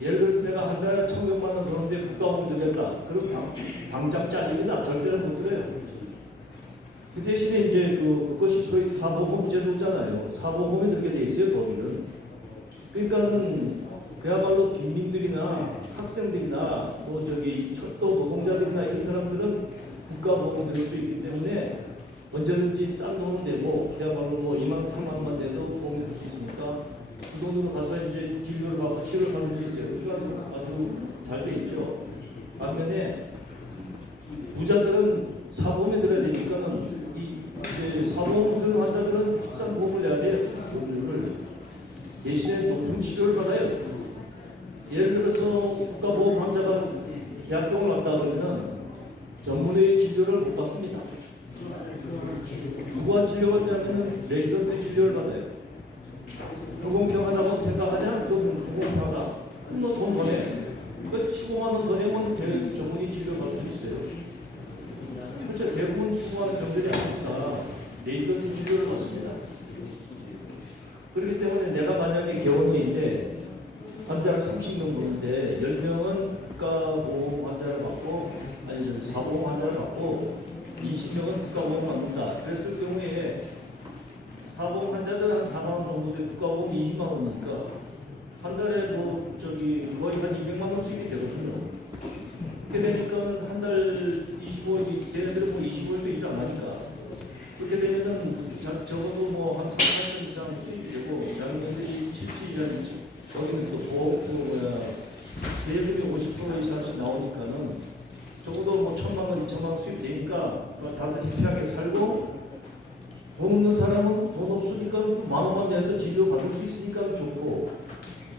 예를 들어서 내가 한 달에 1,100만 원 들었는데 국가보험 들겠다. 그럼 당장 잘립니다. 절대로 못 들어요. 그 대신에 이제 그것이 소위 사보험 제도잖아요. 사보험에 들게 돼 있어요. 독일은. 그러니까는 그야말로 빈민들이나 학생들이나 철도 노동자들이나 이런 사람들은 국가보험을 들 수 있기 때문에 언제든지 싼 돈은 되고 그야말로 2만 3만 원만 돼도 보험이 될 수 있으니까 그 돈으로 가서 이제 진료를 받고 치료를 받을 수 있어요. 그러니까 아주 잘 돼 있죠. 반면에 부자들은 사보험에 들어야 되니까는 사보험 드는 환자들은 비싼 보험을 내야 돼요. 대신에 높은 치료를 받아요. 예를 들어서 국가보험 환자가 대학병을 갔다 그러면 전문의 진료를 못 받습니다. 누구한 치료를 받냐면 레지던트 진료를 받아요. 불공평하다고 생각하냐? 그건 불공평하다. 그럼 너 돈 더 내. 그 15만 원 더 내면 전문의 치료를 받을 수 있어요. 그래서 대부분 추구하는 병들이 아니라 레지던트 진료를 받습니다. 그렇기 때문에 내가 만약에 개원医인데 환자를 30명 보는데 10명은 국가보험 환자를 받고 아니 사보험 환자를 받고 20명은 국가보험 받는다. 그랬을 경우에 사보험 환자들 한 4만 원 정도 돼 국가보험 20만 원이니까 한 달에 거의 한 200만 원 수입이 되거든요. 그렇게 되니까 한 달 25일 얘네들은 25일도 일 안 하니까 그렇게 되면은 적어도 한 3, 4년 이상 수입이 되고 자기들이 7일이라는 거기는 대비율이 50% 이상씩 나오니까는 적어도 1,000만 원, 2,000만 원 수입 되니까 다들 해피하게 살고 돈 없는 사람은 돈 없으니까 만 원만 내도 진료 받을 수 있으니까 좋고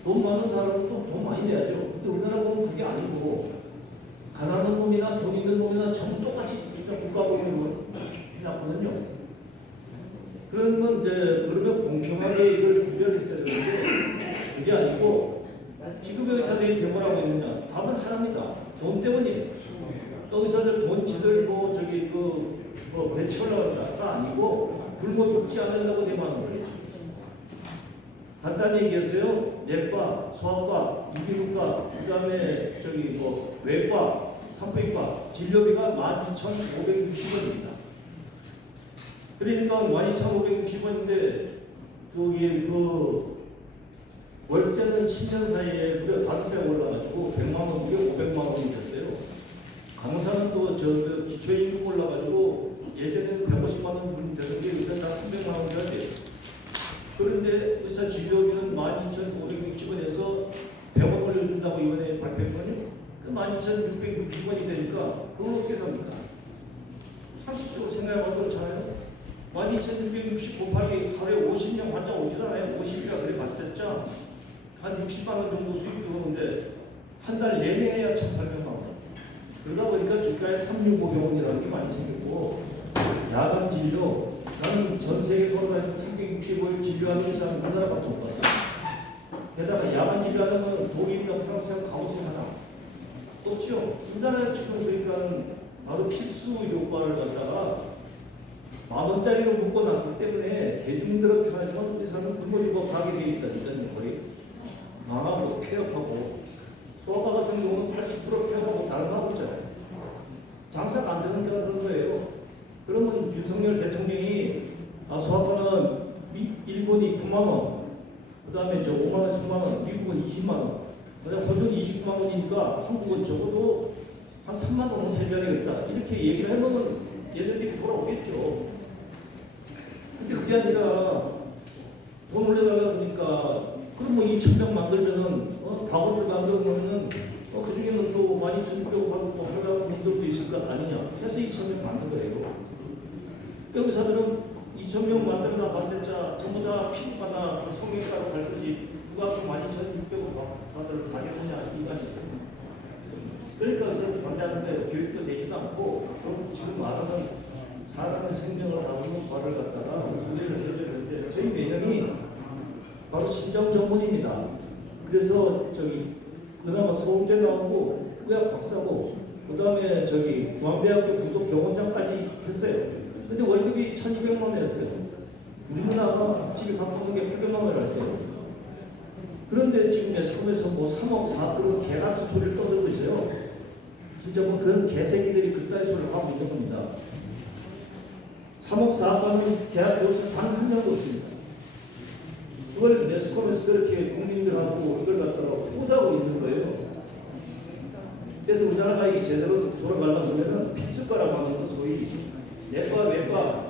돈 많은 사람은 또 돈 많이 내야죠. 근데 우리나라 보면 그게 아니고 가난한 놈이나 돈 있는 놈이나 전부 똑같이 국가보험을 해놨거든요. 그러면 그러면 공평하게 이걸 구별했어야 되는데 그게 아니고 지금의 의사들이 대모하고 있느냐? 답은 하나입니다. 돈 때문이에요. 또 의사들 돈 지들 배치하려고 한다가 아니고 굶어 죽지 않는다고 대모하는 거예요. 간단히 얘기해서요. 내과, 소아과, 이비인후과, 그 다음에 외과, 산부인과 진료비가 12,560원입니다. 그러니까 12,560원인데 월세는 10년 사이에 무려 5배 올라가지고 100만 원, 무려 500만 원이 됐어요. 강사는 또 기초임금 올라가지고 예전에는 150만 원 주면 되는 게 의사 다 300만 원 줘야 돼요. 그런데 의사 진료비는 12,560원에서 100원 올려준다고 이번에 발표했거든요. 그 12,660원이 되니까 그건 어떻게 삽니까? 상식적으로 생각해봐도 그렇잖아요. 12,660 곱하기 하루에 50명 환자 오지도 않아요. 50이라 그래 봤었죠. 한 60만 원 정도 수입 들어오는데 한 달 내내 해야 1,800만 원. 그러다 보니까 길가에 365병원이라는 게 많이 생겼고 야간 진료 나는 전 세계 돌아다니면서 365일 진료하는 의사는 우리나라밖에 못 봤어요. 게다가 야간 진료하는 건 독일이나 프랑스나 가보지 하나 없죠. 우리나라에 지금 그러니까 바로 필수 요과를 갖다가 10,000원짜리로 묶어놨기 때문에 대중들은 편하지만 의사는 굶어주고 가게 돼 있다니까요. 거의 망하고 폐업하고 소아과 같은 경우는 80% 폐업하고 다른 거 하고 있잖아요. 장사가 안 되는 데가 그런 거예요. 그러면 윤석열 대통령이 소아과는 일본이 9만 원, 그 다음에 5만 원, 10만 원, 미국은 20만 원, 그다음 호주는 29만 원이니까 한국은 적어도 한 3만 원은 해줘야 되겠다. 이렇게 얘기를 하면 얘네들이 돌아오겠죠. 근데 그게 아니라 돈 올려달라고 하니까 그럼 뭐 2,000명 만들면은 다원을 만들어 놓으면은 그 중에는 또 12,600원 받고 하려는 분들도 있을 것 아니냐. 해서 2,000명 만든 거예요. 의사들은 2,000명 만든다 만들자 전부 다 피부과나 성형외과로 갈 거지 누가 그 12,600원 받을 가겠느냐 이거지. 그러니까 의사들 반대하는 거예요. 교육도 되지도 않고 그럼 지금 말하는 사람의 생명을 다루는 과를 갖다가 우리를 해줘야 되는데 저희 매형이 바로 심장 전문입니다. 그래서 그나마 서울대 나오고 의학 박사고 그 다음에 중앙대학교 부속병원장까지 했어요. 근데 월급이 1,200만 원이었어요. 우리 누나가 집에 갖고 오는 게 800만 원을 했어요. 그런데 지금 매스컴에서 뭐 3억 4 그런 개 같은 소리를 떠들고 있어요. 진짜 뭐 그런 개새끼들이 그따위 소리를 하고 있는 겁니다. 3억 4억은 대학 교수 단 한 명도 없습니다. 그걸 매스컴에서 그렇게 국민들하고 이걸 갖다가 호도하고 있는 거예요. 그래서 우리나라가 이 제대로 돌아가려면 필수과라고 하는 건 소위 내과, 외과,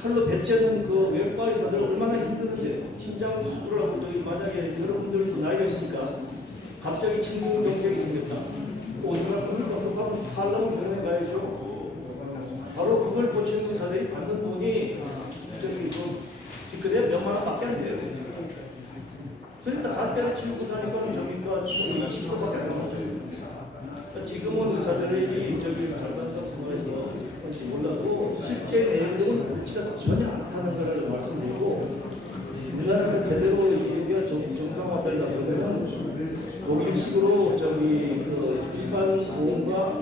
칼로 배째는 그 외과 의사들 얼마나 힘든지 심장 수술을 하고 만약에 여러분들도 나이가 있으니까 갑자기 심근경색이 생겼다. 어디가 그러면 살라면 병원에 가야죠. 바로 그걸 고치는 의사들이 받는 돈이 그래 몇만 원밖에 안 돼요. 그러니까 다 때려치우고 나니까 저기가 지금 20%밖에 안 나오죠. 지금은 의사들이 잘받아서 몰라도 실제 내용은 그렇지가 전혀 않다는 것을 말씀드리고 우리나라는 제대로 이게 정상화되려면 독일식으로 일반 보험과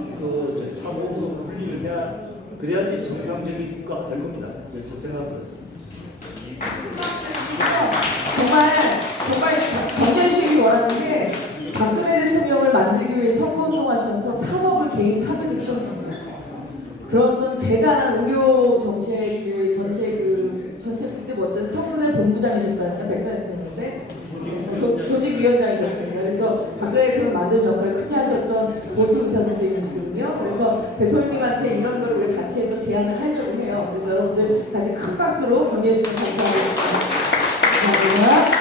사보험으로 분리를 해야 그래야지 정상적인 국가가 될 겁니다. 제 생각은 그렇습니다. 정말 경제주의를 원하는 게 박근혜 대통령을 만들기 위해 선거운동하시면서 3억을 개인 사비로 쓰셨습니다. 그런 대단한 의료 정책 전체 그때 먼저 성문회 본부장이셨다는 백관 대통령인데 조직위원장이셨습니다. 그래서 박근혜 대통령 만드는 역할을 크게 하셨던 보수 의사 선생님이시거든요. 그래서 대통령님한테 이런 걸 우리 같이 해서 제안을 하려고 해요. 그래서 여러분들 같이 큰 박수로 격려해 주시면 감사하겠습니다. 감사합니다.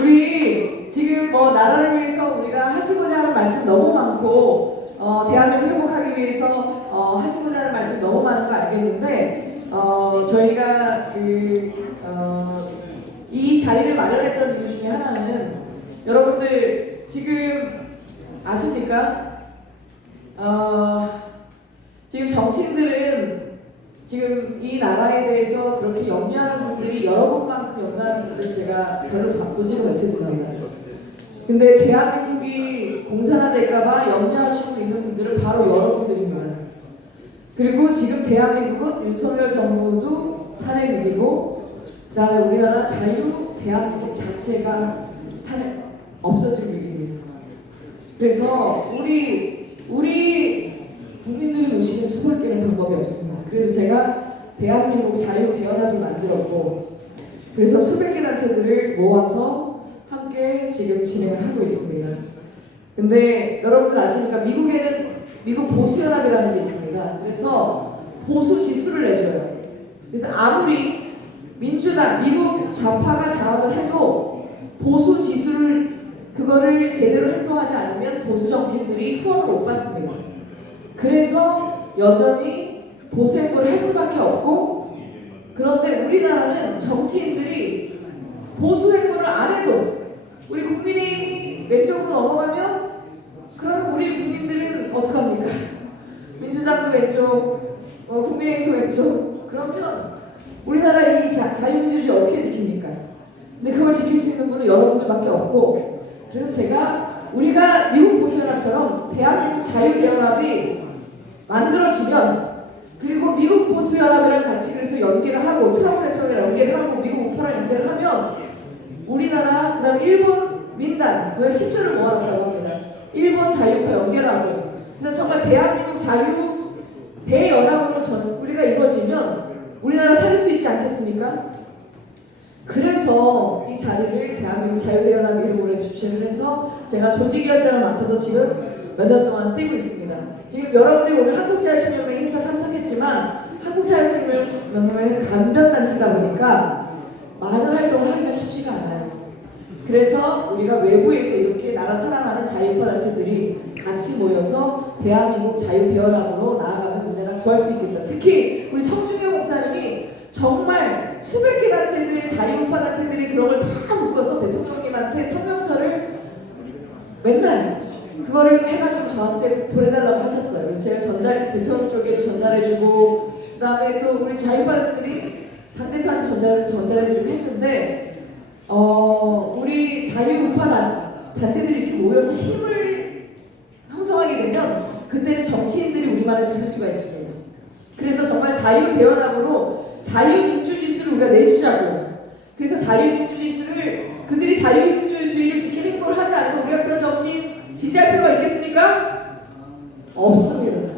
우리 지금 나라를 위해서 우리가 하시고자 하는 말씀 너무 많고 대한민국 행복하기 위해서 하시고자 하는 말씀 너무 많은 거 알겠는데 저희가 이 자리를 마련했던 이유 중에 하나는 여러분들 지금 아십니까? 지금 정치인들은 지금 이 나라에 대해서 그렇게 염려하는 분들이 여러분만큼 염려하는 분들 제가 별로 바꾸지는 못했어요. 근데 대한민국이 공산화될까봐 염려하시고 있는 분들은 바로 여러분들입니다. 그리고 지금 대한민국은 윤석열 정부도 탄핵 위기고 그다음에 우리나라 자유 대한민국 자체가 없어질 위기입니다. 그래서 우리 국민들이 놓치는 수밖에 방법이 없습니다. 그래서 제가 대한민국 자유대연합을 만들었고 그래서 수백 개 단체들을 모아서 함께 지금 진행을 하고 있습니다. 근데 여러분들 아십니까? 미국에는 미국 보수연합이라는 게 있습니다. 그래서 보수 지수를 내줘요. 그래서 아무리 민주당, 미국 좌파가 자원을 해도 보수 지수를 그거를 제대로 행동하지 않으면 보수 정치인들이 후원을 못 받습니다. 그래서 여전히 보수 행보를 할 수밖에 없고 그런데 우리나라는 정치인들이 보수 행보를 안 해도 우리 국민의힘이 왼쪽으로 넘어가면 그럼 우리 국민들은 왼쪽, 국민의힘도 왼쪽. 그러면 우리나라 이 자유민주주의 어떻게 지킵니까? 근데 그걸 지킬 수 있는 분은 여러분들밖에 없고, 그래서 우리가 미국 보수연합처럼 대한민국 자유대연합이 만들어지면, 그리고 미국 보수연합이랑 같이 그래서 연계를 하고 트럼프 대통령이랑 연계를 하고 미국 우파랑 연계를 하면 우리나라 그다음 일본 민단 왜 10조를 모아놨다고 합니다. 일본 자유파 연계라고. 그래서 정말 대한민국 자유 대연합으로 우리가 이루어지면 우리나라 살릴 수 있지 않겠습니까? 그래서 이 자리를 대한민국 자유대연합 이름으로 주최를 해서 제가 조직위원장을 맡아서 지금 몇 년 동안 뛰고 있습니다. 지금 여러분들이 오늘 한국자유총연맹 행사 참석했지만 한국자유총연맹은 간변단체다 보니까 많은 활동을 하기가 쉽지가 않아요. 그래서 우리가 외부에서 이렇게 나라 사랑하는 자유파 단체들이 같이 모여서 대한민국 자유대연합으로 나아가면 우리나라 구할 수 있겠다. 특히 우리 성중교 목사님이 정말 수백 개 단체들, 자유파 단체들이 그런 걸 다 묶어서 대통령님한테 성명서를 맨날 그거를 해가지고 저한테 보내달라고 하셨어요. 그래서 제가 대통령 쪽에도 전달해주고, 그 다음에 또 우리 자유파 단체들이 당대표한테 전달해주고 했는데, 우리 자유우파 단체들이 이렇게 모여서 힘을 형성하게 되면 그때는 정치인들이 우리 말을 들을 수가 있습니다. 그래서 정말 자유대연합으로 자유민주지수를 우리가 내주자고. 그래서 자유민주지수를 그들이 자유민주주의를 지키는 행보를 하지 않고 우리가 그런 정치인 지지할 필요가 있겠습니까? 없습니다.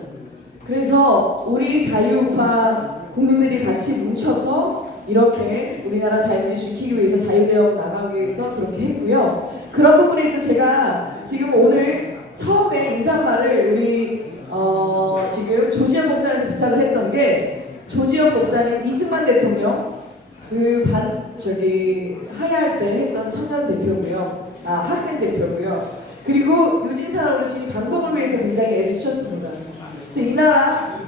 그래서 우리 자유우파 국민들이 같이 뭉쳐서 이렇게 우리나라 자유민주주의 지키기 위해서 자유대연합 나가기 위해서 그렇게 했고요. 그런 부분에 있어서 제가 지금 오늘 처음에 인사말을 우리 지금 조지현 목사님 부탁을 했던 게, 조지현 목사님 이승만 대통령 하야할 때 했던 청년 대표고요. 학생 대표고요. 그리고 유진사 어르신이 방송을 위해서 굉장히 애를 쓰셨습니다. 그래서 이 나라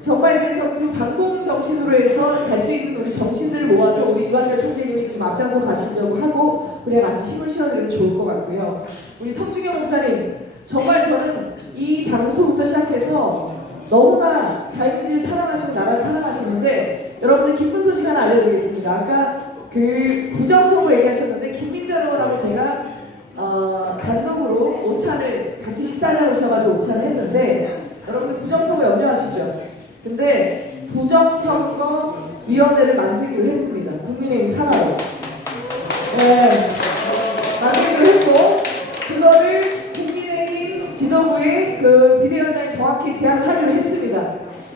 정말 그래서 그 방공 정신으로 해서 갈 수 있는 우리 정신들을 모아서 우리 이완열 총재님이 지금 앞장서 가시려고 하고 우리가 같이 힘을 실어드리면 좋을 것 같고요. 우리 성중경 목사님, 정말 저는 이 장소부터 시작해서 너무나 자유민주주의 사랑하시고 나라를 사랑하시는데, 여러분들 기쁜 소식 하나 알려드리겠습니다. 아까 그 부정선거 얘기하셨는데 김민철 의원하고 제가 단독으로 오찬을 같이 식사를 오셔가지고 오찬을 했는데, 여러분들 부정선거 염려하시죠? 근데 부정선거 위원회를 만들기로 했습니다. 국민의힘 산하로. 네, 만들기로 했고, 그거를 국민의힘 지도부의 그 비대위원장이 정확히 제안을 하기로 했습니다.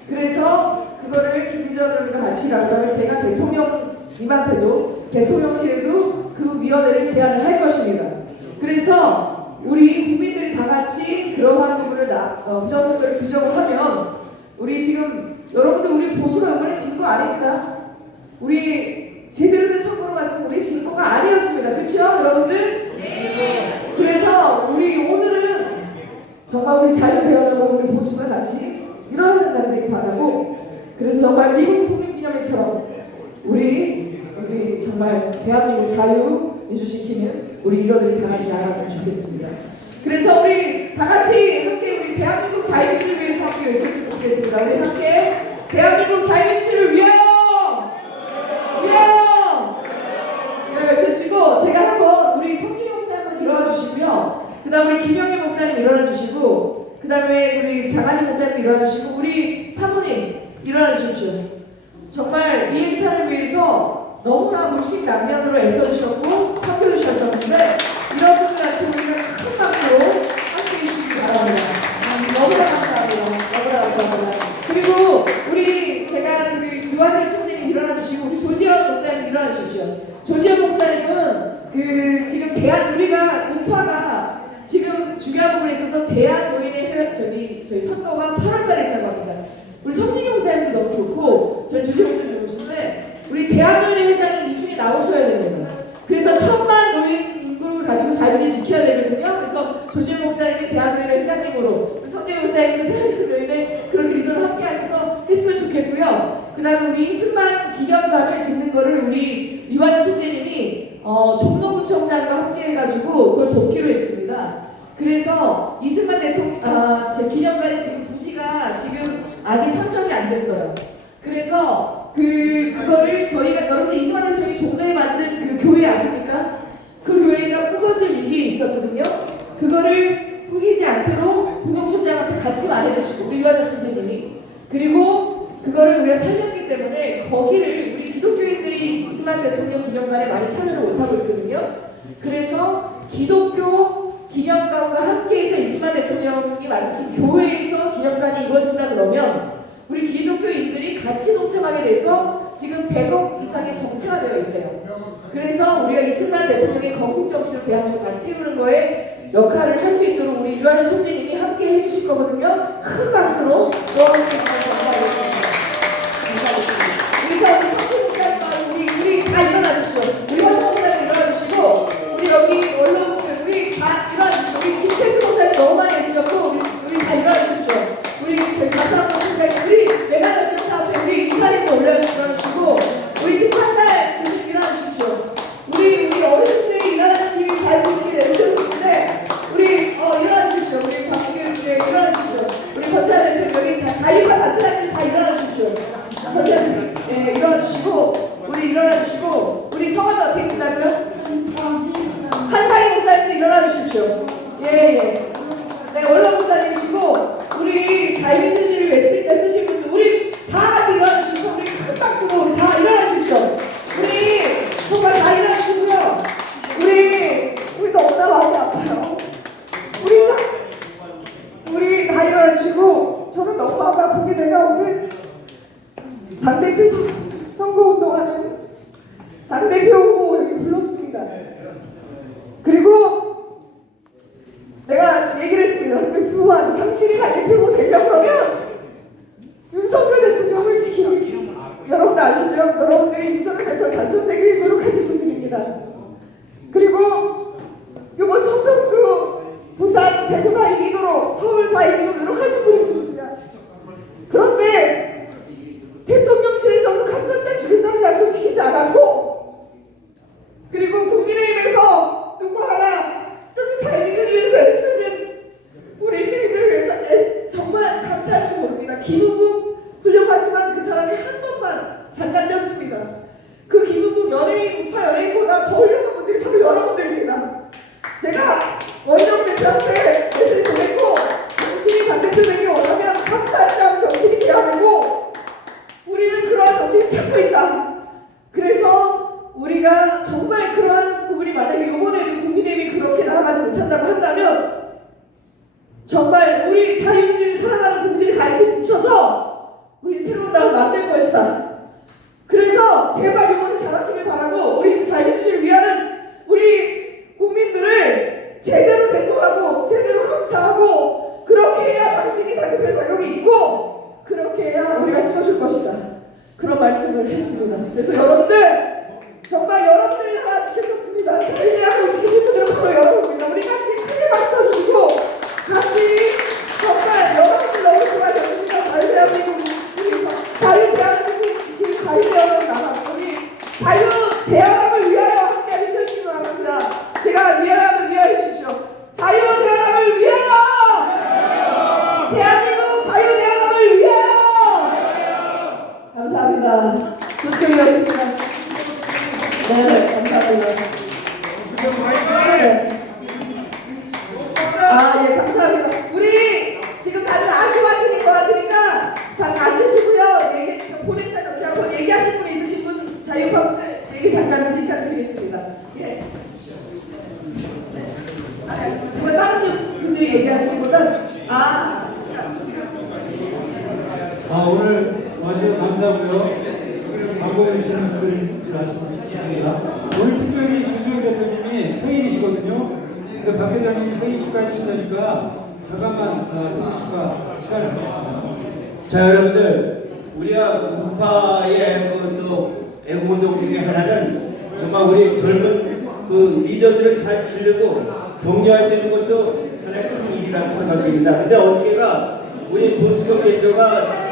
그래서 그거를 김민철 의원과 같이 가다가 제가 대통령님한테도, 대통령실에도 그 위원회를 제안을 할 것입니다. 그래서 우리 국민들이 다 같이 그러한 부분을 부정선거를 규정을 하면, 우리 지금 여러분들 우리 보수가 이번에 진 거 아닙니다. 우리 제대로 된 선거로 갔으면 우리 진 거가 아니었습니다. 그렇죠, 여러분들? 네. 그래서 우리 오늘은 정말 우리 자유대연하고 우리 보수가 다시 일어나야 된다는 바라고, 그래서 정말 미국 통일기념일처럼 우리 정말 대한민국 자유민주시키는 우리 리더들이 다 같이 나갔으면 좋겠습니다. 그래서 우리 다 같이 함께 우리 대한민국 자유민주를 위해서 함께 외쳤으면 좋겠습니다. 우리 함께 대한민국 자유민주를 위하여! 위하여! 외치시고, 제가 한번 우리 성진희 목사님 한번 일어나 주시고요. 그 다음 우리 김영희 목사님 일어나 주시고, 그 다음에 우리 장하지 목사님 일어나 주시고, 우리 사모님 일어나 주십시오. 정말 이 행사를 위해서 너무나 물심양면으로 애써주셨고 섬겨주셨었는데, 이런 분들한테 우리가 큰 박수로 함께 해주시기 바랍니다. 너무나 감사합니다. 너무나 감사합니다. 그리고 제가 우리 유한열 총재님 일어나 주시고, 우리 조지현 목사님 일어나 주십시오. 조지현 목사님은 지금 우리가 우파가 지금 중요한 부분에 있어서 대한 노인의 저희 선거가 8월달에 있다고 합니다. 우리 성진희 목사님도 너무 좋고, 저희 조지현 목사님 좋으신데, 우리 대한노인의 회장은 이 중에 나오셔야 됩니다. 그래서 1000만 노인 인구를 가지고 자유주의 지켜야 되거든요. 그래서 조지현 목사님이 대한노인의 회장님으로, 성진희 목사님도 대한노인의 그런 리더를 함께 하셔서 했으면 좋겠고요. 그 다음에 우리 이승만 기념관을 짓는 거를 우리 유한열 총재님이 종로구청장과 함께 해가지고 그걸 돕기로 했습니다. 그래서 이승만 대통령 기념관이 지금 부지가 지금 아직 선정이 안 됐어요. 그래서 그거를 저희가 여러분들 이스만 대통령이 종로에 만든 그 교회 아십니까? 그 교회가 포거질 위기에 있었거든요. 그거를 포기지 않도록 부경총장한테 같이 말해주시고 우리 유한현 총재님이 그리고 그거를 우리가 살렸기 때문에 거기를 우리 기독교인들이 이스만 대통령 기념관에 많이 참여를 못하고 있거든요. 그래서 기독교 기념관과 함께해서 이스만 대통령이 만드신 교회에서 기념관이 이루어진다 그러면 우리 기독교인들이 같이 동참하게 돼서 지금 100억 이상의 정체가 되어 있대요. 그래서 우리가 이스만 대통령의 건국 정신을 대한민국 다시 세우는 거에 역할을 할 수 있도록 우리 유한현 총재님이 함께 해주실 거거든요. 큰 박수로 도와주시면 감사하겠습니다. 감사합니다. 그래서 우리 다 일어나십시오. 우리 화성 목사님 일어나주시고 우리 여기 원로분들 우리 다 일어나십시오. 우리 김태수 목사님 너무 많이 해주셨고 우리 다 일어나십시오. 우리 박사람 목사님 우리 내가 대표 앞에 우리 이사님도 올려주시고 우리 18달 교수님 일어나십시오. 우리 어르신들이 일어나시기 잘 보시게 되셨는데 우리 일어나십시오. 우리 박기훈 일어나십시오. 우리 권사님 여기 다 자유와 다치라님 다 일어나십시오. 권사님 일어나주시고 우리 일어나주시고 우리 성함이 어떻게 쓰다고요? 한상희 목사님도 일어나주십시오. 예. 네, 원로 목사님이시고 우리 자유민주주의 메시지 쓰신 분들 우리 다 같이 일어나주십시오. 우리 큰 박수로 우리 다 일어나십시오. 우리 정말 다 일어나시고요. 우리 너무나 마음이 아파요. 우리 다 일어나주시고 저는 너무 마음 아픈 게 내가 오늘 당대표 선거운동하는 당대표 후보 여기 불렀습니다. 그리고 내가 얘기를 했습니다. 당대표 후보한테 당신이 당대표 후보 되려고 하면 윤석열 대통령을 지키기 여러분 아시죠? 여러분들이 윤석열 대통령 당선되기 위해 노력하신 분들입니다. 그리고 이번 총선도 부산, 대구 다 이기도록 서울 다 이기도록 노력하신 분들입니다. 그런데 대통령실에서도 감사장 주겠다는 약속 지키지 않았고 그리고 국민의힘에서 누구 하나 이렇게 자유민주주의에서 애쓰는 우리 시민들을 위해서 정말 감사할 줄 모릅니다. 김은국 훌륭하지만 그 사람이 한 번만 잠깐 뛰었습니다. 그 김은국 연예인, 우파 연예인보다 더 훌륭한 분들이 바로 여러분들입니다. 제가 원정 대표한테 메시지 보냈고 당신이 당대표 되기 원하면 감사한다는 정신이 돼야 되고 우리는 그러한 정신을 찾고 있다. 그래서 우리가 정말 그러한 부분이 만약에 이번에도 국민의힘이 그렇게 나아가지 못한다고 한다면 정말 우리 자유민주주의 살아가는 국민들이 같이 뭉쳐서 우리 새로운 당을 만들 것이다. 그래서 제발 이번에 잘하시길 바라고 우리 자유민주주의를 위하는 우리 국민들을 제대로 대우하고 제대로 감사하고 그렇게 해야 당신이 당대표 자격이 있고 그렇게 해야 우리가 찍어줄 것이다. 그런 말씀을 했습니다. 그래서 여러분들 정말 여러분들이 하나 지켜줬습니다. 대한민국 지키신 분들은 바로 여러분입니다. 우리 같이 크게 박수 쳐주시고 같이 정말 여러분들 너무 수고하셨습니다. 자유대한민국 자유대한민국 자유대한민국 나라 우리 자유대한민국을 위하여 함께 해주시기 바랍니다. 제가 위하여를 위하여 해주십시오. 자유대한민국을 위하여 대한민국 자유대한민국을 위하여 감사합니다. 도쿄이었습니다. 네, 감사합니다. 네. 예, 감사합니다. 우리 지금 다들 아쉬워하시는 것 같으니까 잠깐 앉으시고요. 본인 잠깐 하고 얘기하실 분 있으신 분 자유파분들 얘기 잠깐 드리겠습니다. 예. 네. 누가 다른 분들이 얘기하시는 보다 오늘 와주셔서 감사하고요. 방법을 치는 분들 아십니다. 오늘 특별히 주수영 대표님이 생일이시거든요. 근데 박 회장님이 생일 축하해 주시니까 잠깐만 생일 축하 시간을 갖겠습니다. 자, 여러분들, 우리가 우파의 또 애국운동 중에 하나는 정말 우리 젊은 그 리더들을 잘 기르고 격려해 주는 것도 하나의 큰 일이라고 생각됩니다. 근데 어떻게가 우리 조수경 대표가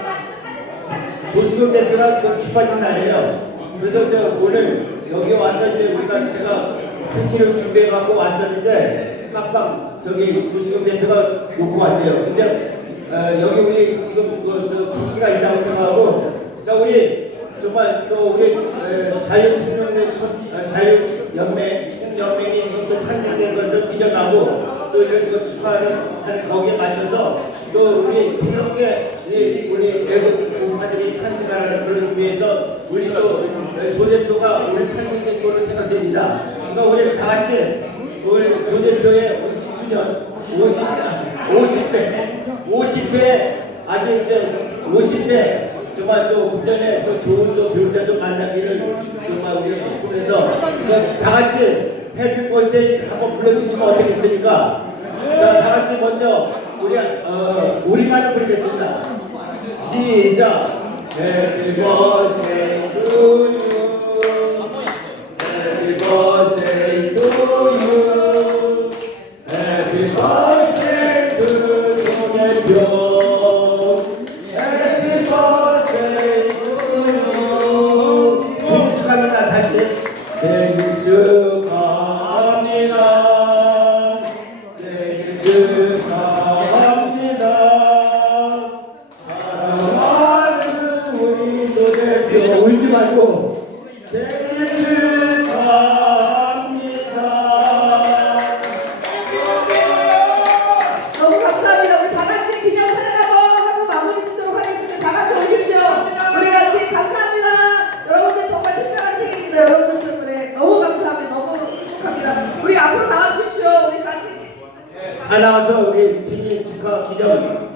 그 기빠진 날이에요. 그래서 오늘 여기 와서 제가 패키를 준비해 갖고 왔었는데 깜빡 조수경 대표가 놓고 왔대요. 근데 여기 우리 지금 저 국기가 있다고 생각하고 자 우리 정말 또 우리 자유연맹 총연맹이 지금 탄생된 것을 기념하고 또 이런 거 축하하는 거기에 맞춰서 또 우리 새롭게 우리 애국 우파들이 탄생하라는 그런 의미에서 우리 또 조 대표가 우리 탄생된 거로 생각됩니다. 그러니까 우리 다 같이 우리 조 대표의 50주년 50회 아직 이제 50회 정말 또 국전에 또 좋은 또 배우자도 만나기를 정말 우리 꿈꾸면서 다 같이 해피 버스데이 한번 불러주시면 어떻겠습니까? 자, 다 같이 먼저 우리말로 부르겠습니다. 시작. Happy birthday to you. Happy birthday to you. Happy birthday to 조대표. Happy birthday to you. 생일 축하합니다. 다시 생일 축하합니다. 생일 축하합니다. 사랑하는 우리 조대표 울지 말고 생일 축하합니다. 너무 감사합니다. 우리 다 같이 기념사진 한번 하고 마무리 짓도록 하겠습니다. 다 같이 오십시오. 우리 같이 감사합니다. 여러분들 정말 특별한 생일입니다. 여러분들 때문에 너무 감사합니다. 너무 행복합니다. 우리 앞으로 나와주십시오. 우리 같이 다 나와서 우리 생일 축하 기념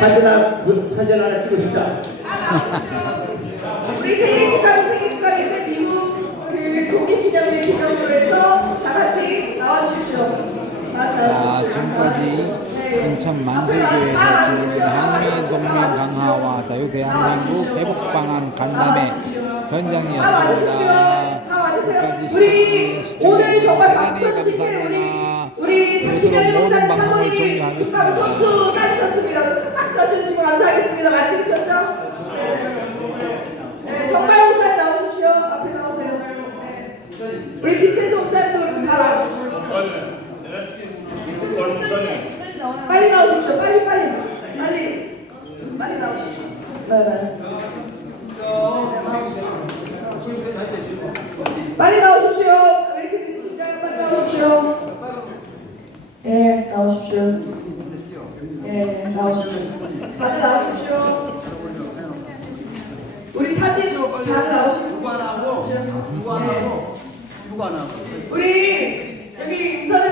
사진 하나 찍읍시다. 우리 생일 축하를 미국 그 독립기념일 기념으로 해서 다 같이 나와주십시오. 자, 지금까지 인천 만세교에서 진행된 한미 동맹 강화와 자유 대한민국 회복 방안 간담회 현장이었습니다. 우리 오늘 정말 박수 쳐주시기를 우리 김현희 목사님 사모님이 국가로 손수 따주셨습니다. 큰 박수 쳐주시고 감사하겠습니다. 맛있으셨죠? 네, 정말 목사님 나오십시오. 앞에 나오세요. 네. 우리 김태수 목사님도 우리 다 나오십시오. 김태수 목사님 빨리 나오십시오. 빨리 나오십시오. 네. 빨리 나오십시오. 왜 이렇게 늦으신가요? 빨리 나오십시오. 예, 나오십시오. 예, 나오십시오. 다들 나오십시오. 우리 사진 다들 나오십시오. 우리 여기 우선은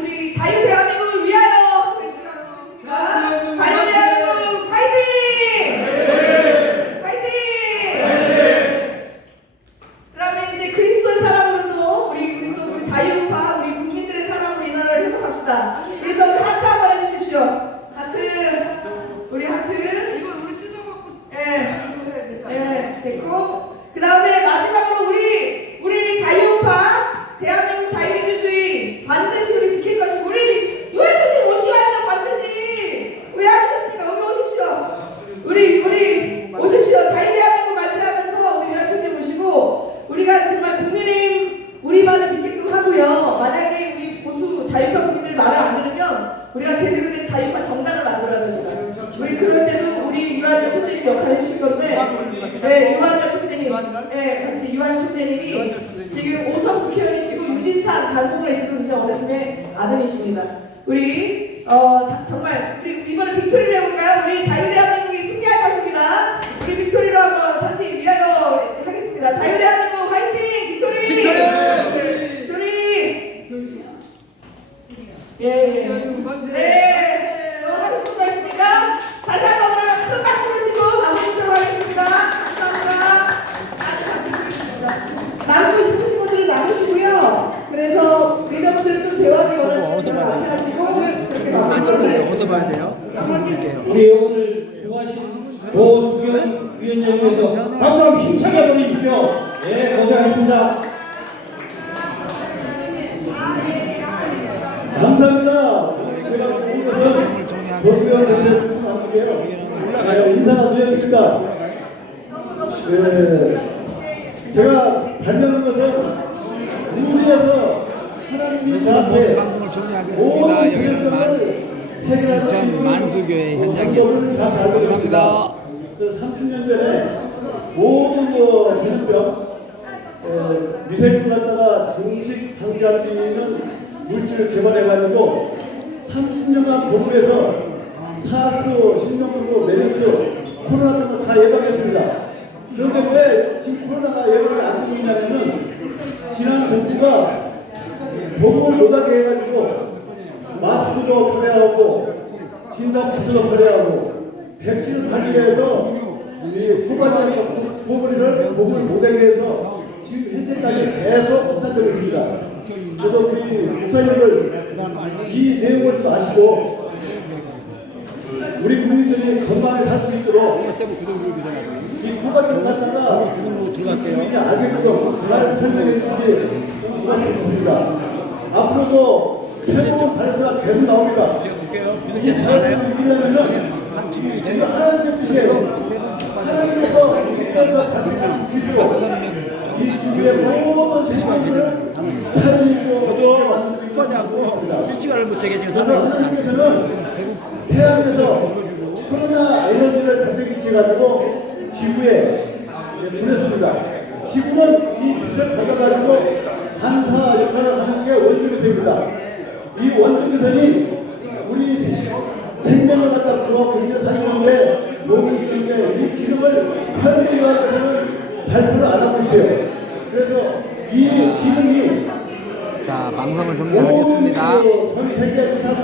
우리 자유 대한민국을 위하여 외치겠습니다. 자유 대한민국 파이팅! 파이팅! 그러면 이제 그리스도의 사랑으로 우리 자유파 우리 국민들의 사랑으로 이 나라를 회복합시다. 그래서 우리 하트 한번 해주십시오. 우리 하트. 이거 우리 뜯어갖고. 예, 됐고. 그 다음에 마지막으로 우리 자유파 대한민국 자유민주주의 반드시 우리 지킬 것이고 우리 유엔 총재 모시와야죠. 반드시. 왜 안 오셨습니까? 여기 오십시오. 우리 오십시오. 자유 대한민국 맞이하면서 우리 유엔 총재 모시고 우리가 정말 국민의힘 우리 말을 듣게끔 하고요. 만약에 우리 보수 자유파 국민들 말을 안 들으면 우리가 제대로 된 자유파 정당을 만들어야 됩니다. 우리 그럴 때도 우리 유한열 총재님 역할 해주실 건데, 네, 유한열 총재님, 네, 같이 유한열 총재님이 지금 5선 국회의원이시고 유진산 단동래시도 어르신의 아들이십니다. 우리 정말 우리 이번에 빅토리를 해볼까요? 우리 자유대한민국이 승리할 것입니다. 우리 빅토리로 한번 다시 위하여 하겠습니다. 자유대한민국 화이팅! 빅토리! 빅토리! 예. 네. 하고 싶은 거 있습니까? 다시 한번 큰 박수를 치고 마무리 짓도록 하겠습니다. 감사합니다. 남고 싶으신 분들은 남으시고요. 그래서 리더분들은 좀 대화를 원하시는 분들 같이 하시고 그렇게 마무리하도록 하겠습니다. 우리 오늘 수고하신 조수경 위원장님께서 박수 한번 힘차게 보내주십시오. 예, 고생하셨습니다. 감사합니다. 제가 보면서 조수경 위원장님 축하드리고요. 인사가 드렸습니다. 제가 달려는 것은 우주에서 하나님이 저한테 방송을 종료하겠습니다. 여기는 인천 만수교회 현장이었습니다. 감사합니다. 30년 전에 모든 전염병 미세균 갖다가 정식 방지할 수 있는 물질을 개발해가지고 30년간 보급해서 사스, 신종플루, 메르스, 코로나 등을 다 예방했습니다. 그런데 왜 지금 코로나가 예방이 안 되고 있냐면은 지난 정부가 보급을 못하게 해가지고 마스크도 발해하고 진단키트도 발해하고 백신을 하기 위해서 이 후반기에 보급을 못하게 해서 지금 현재까지 계속 부산되고 있습니다. 저도 우리 목사님을 이 내용을 좀 아시고 우리 국민들이 건강하게 살 수 있도록 이 후반기를 갖다가 국민이 알게끔 잘 설명해 주시기 부탁드립니다. 앞으로도 새로운 발사가 계속 나옵니다. 이 발사를 이기려면은 우리가 하나님의 뜻이에요. 하나님께서 이끌어서 발생하신 기술로 이 주위의 모든 생명들을 살리고 끝까지 실시간을 못하게 지금 하나님께서는 태양에서 코로나 에너지를 발생시켜가지고 지구에 보냈습니다. 지구는 이 빛을 받아가지고 반사 역할을 하는 게 원주기선입니다. 이 원주기선이 우리 생명을 갖다 부어 굉장히 살리는데 도움을 주는데 이 기능을 현대의학에서는 발표를 안 하고 있어요. 그래서 이 기능이 자, 방송을 종료하겠습니다. 전 세계 의사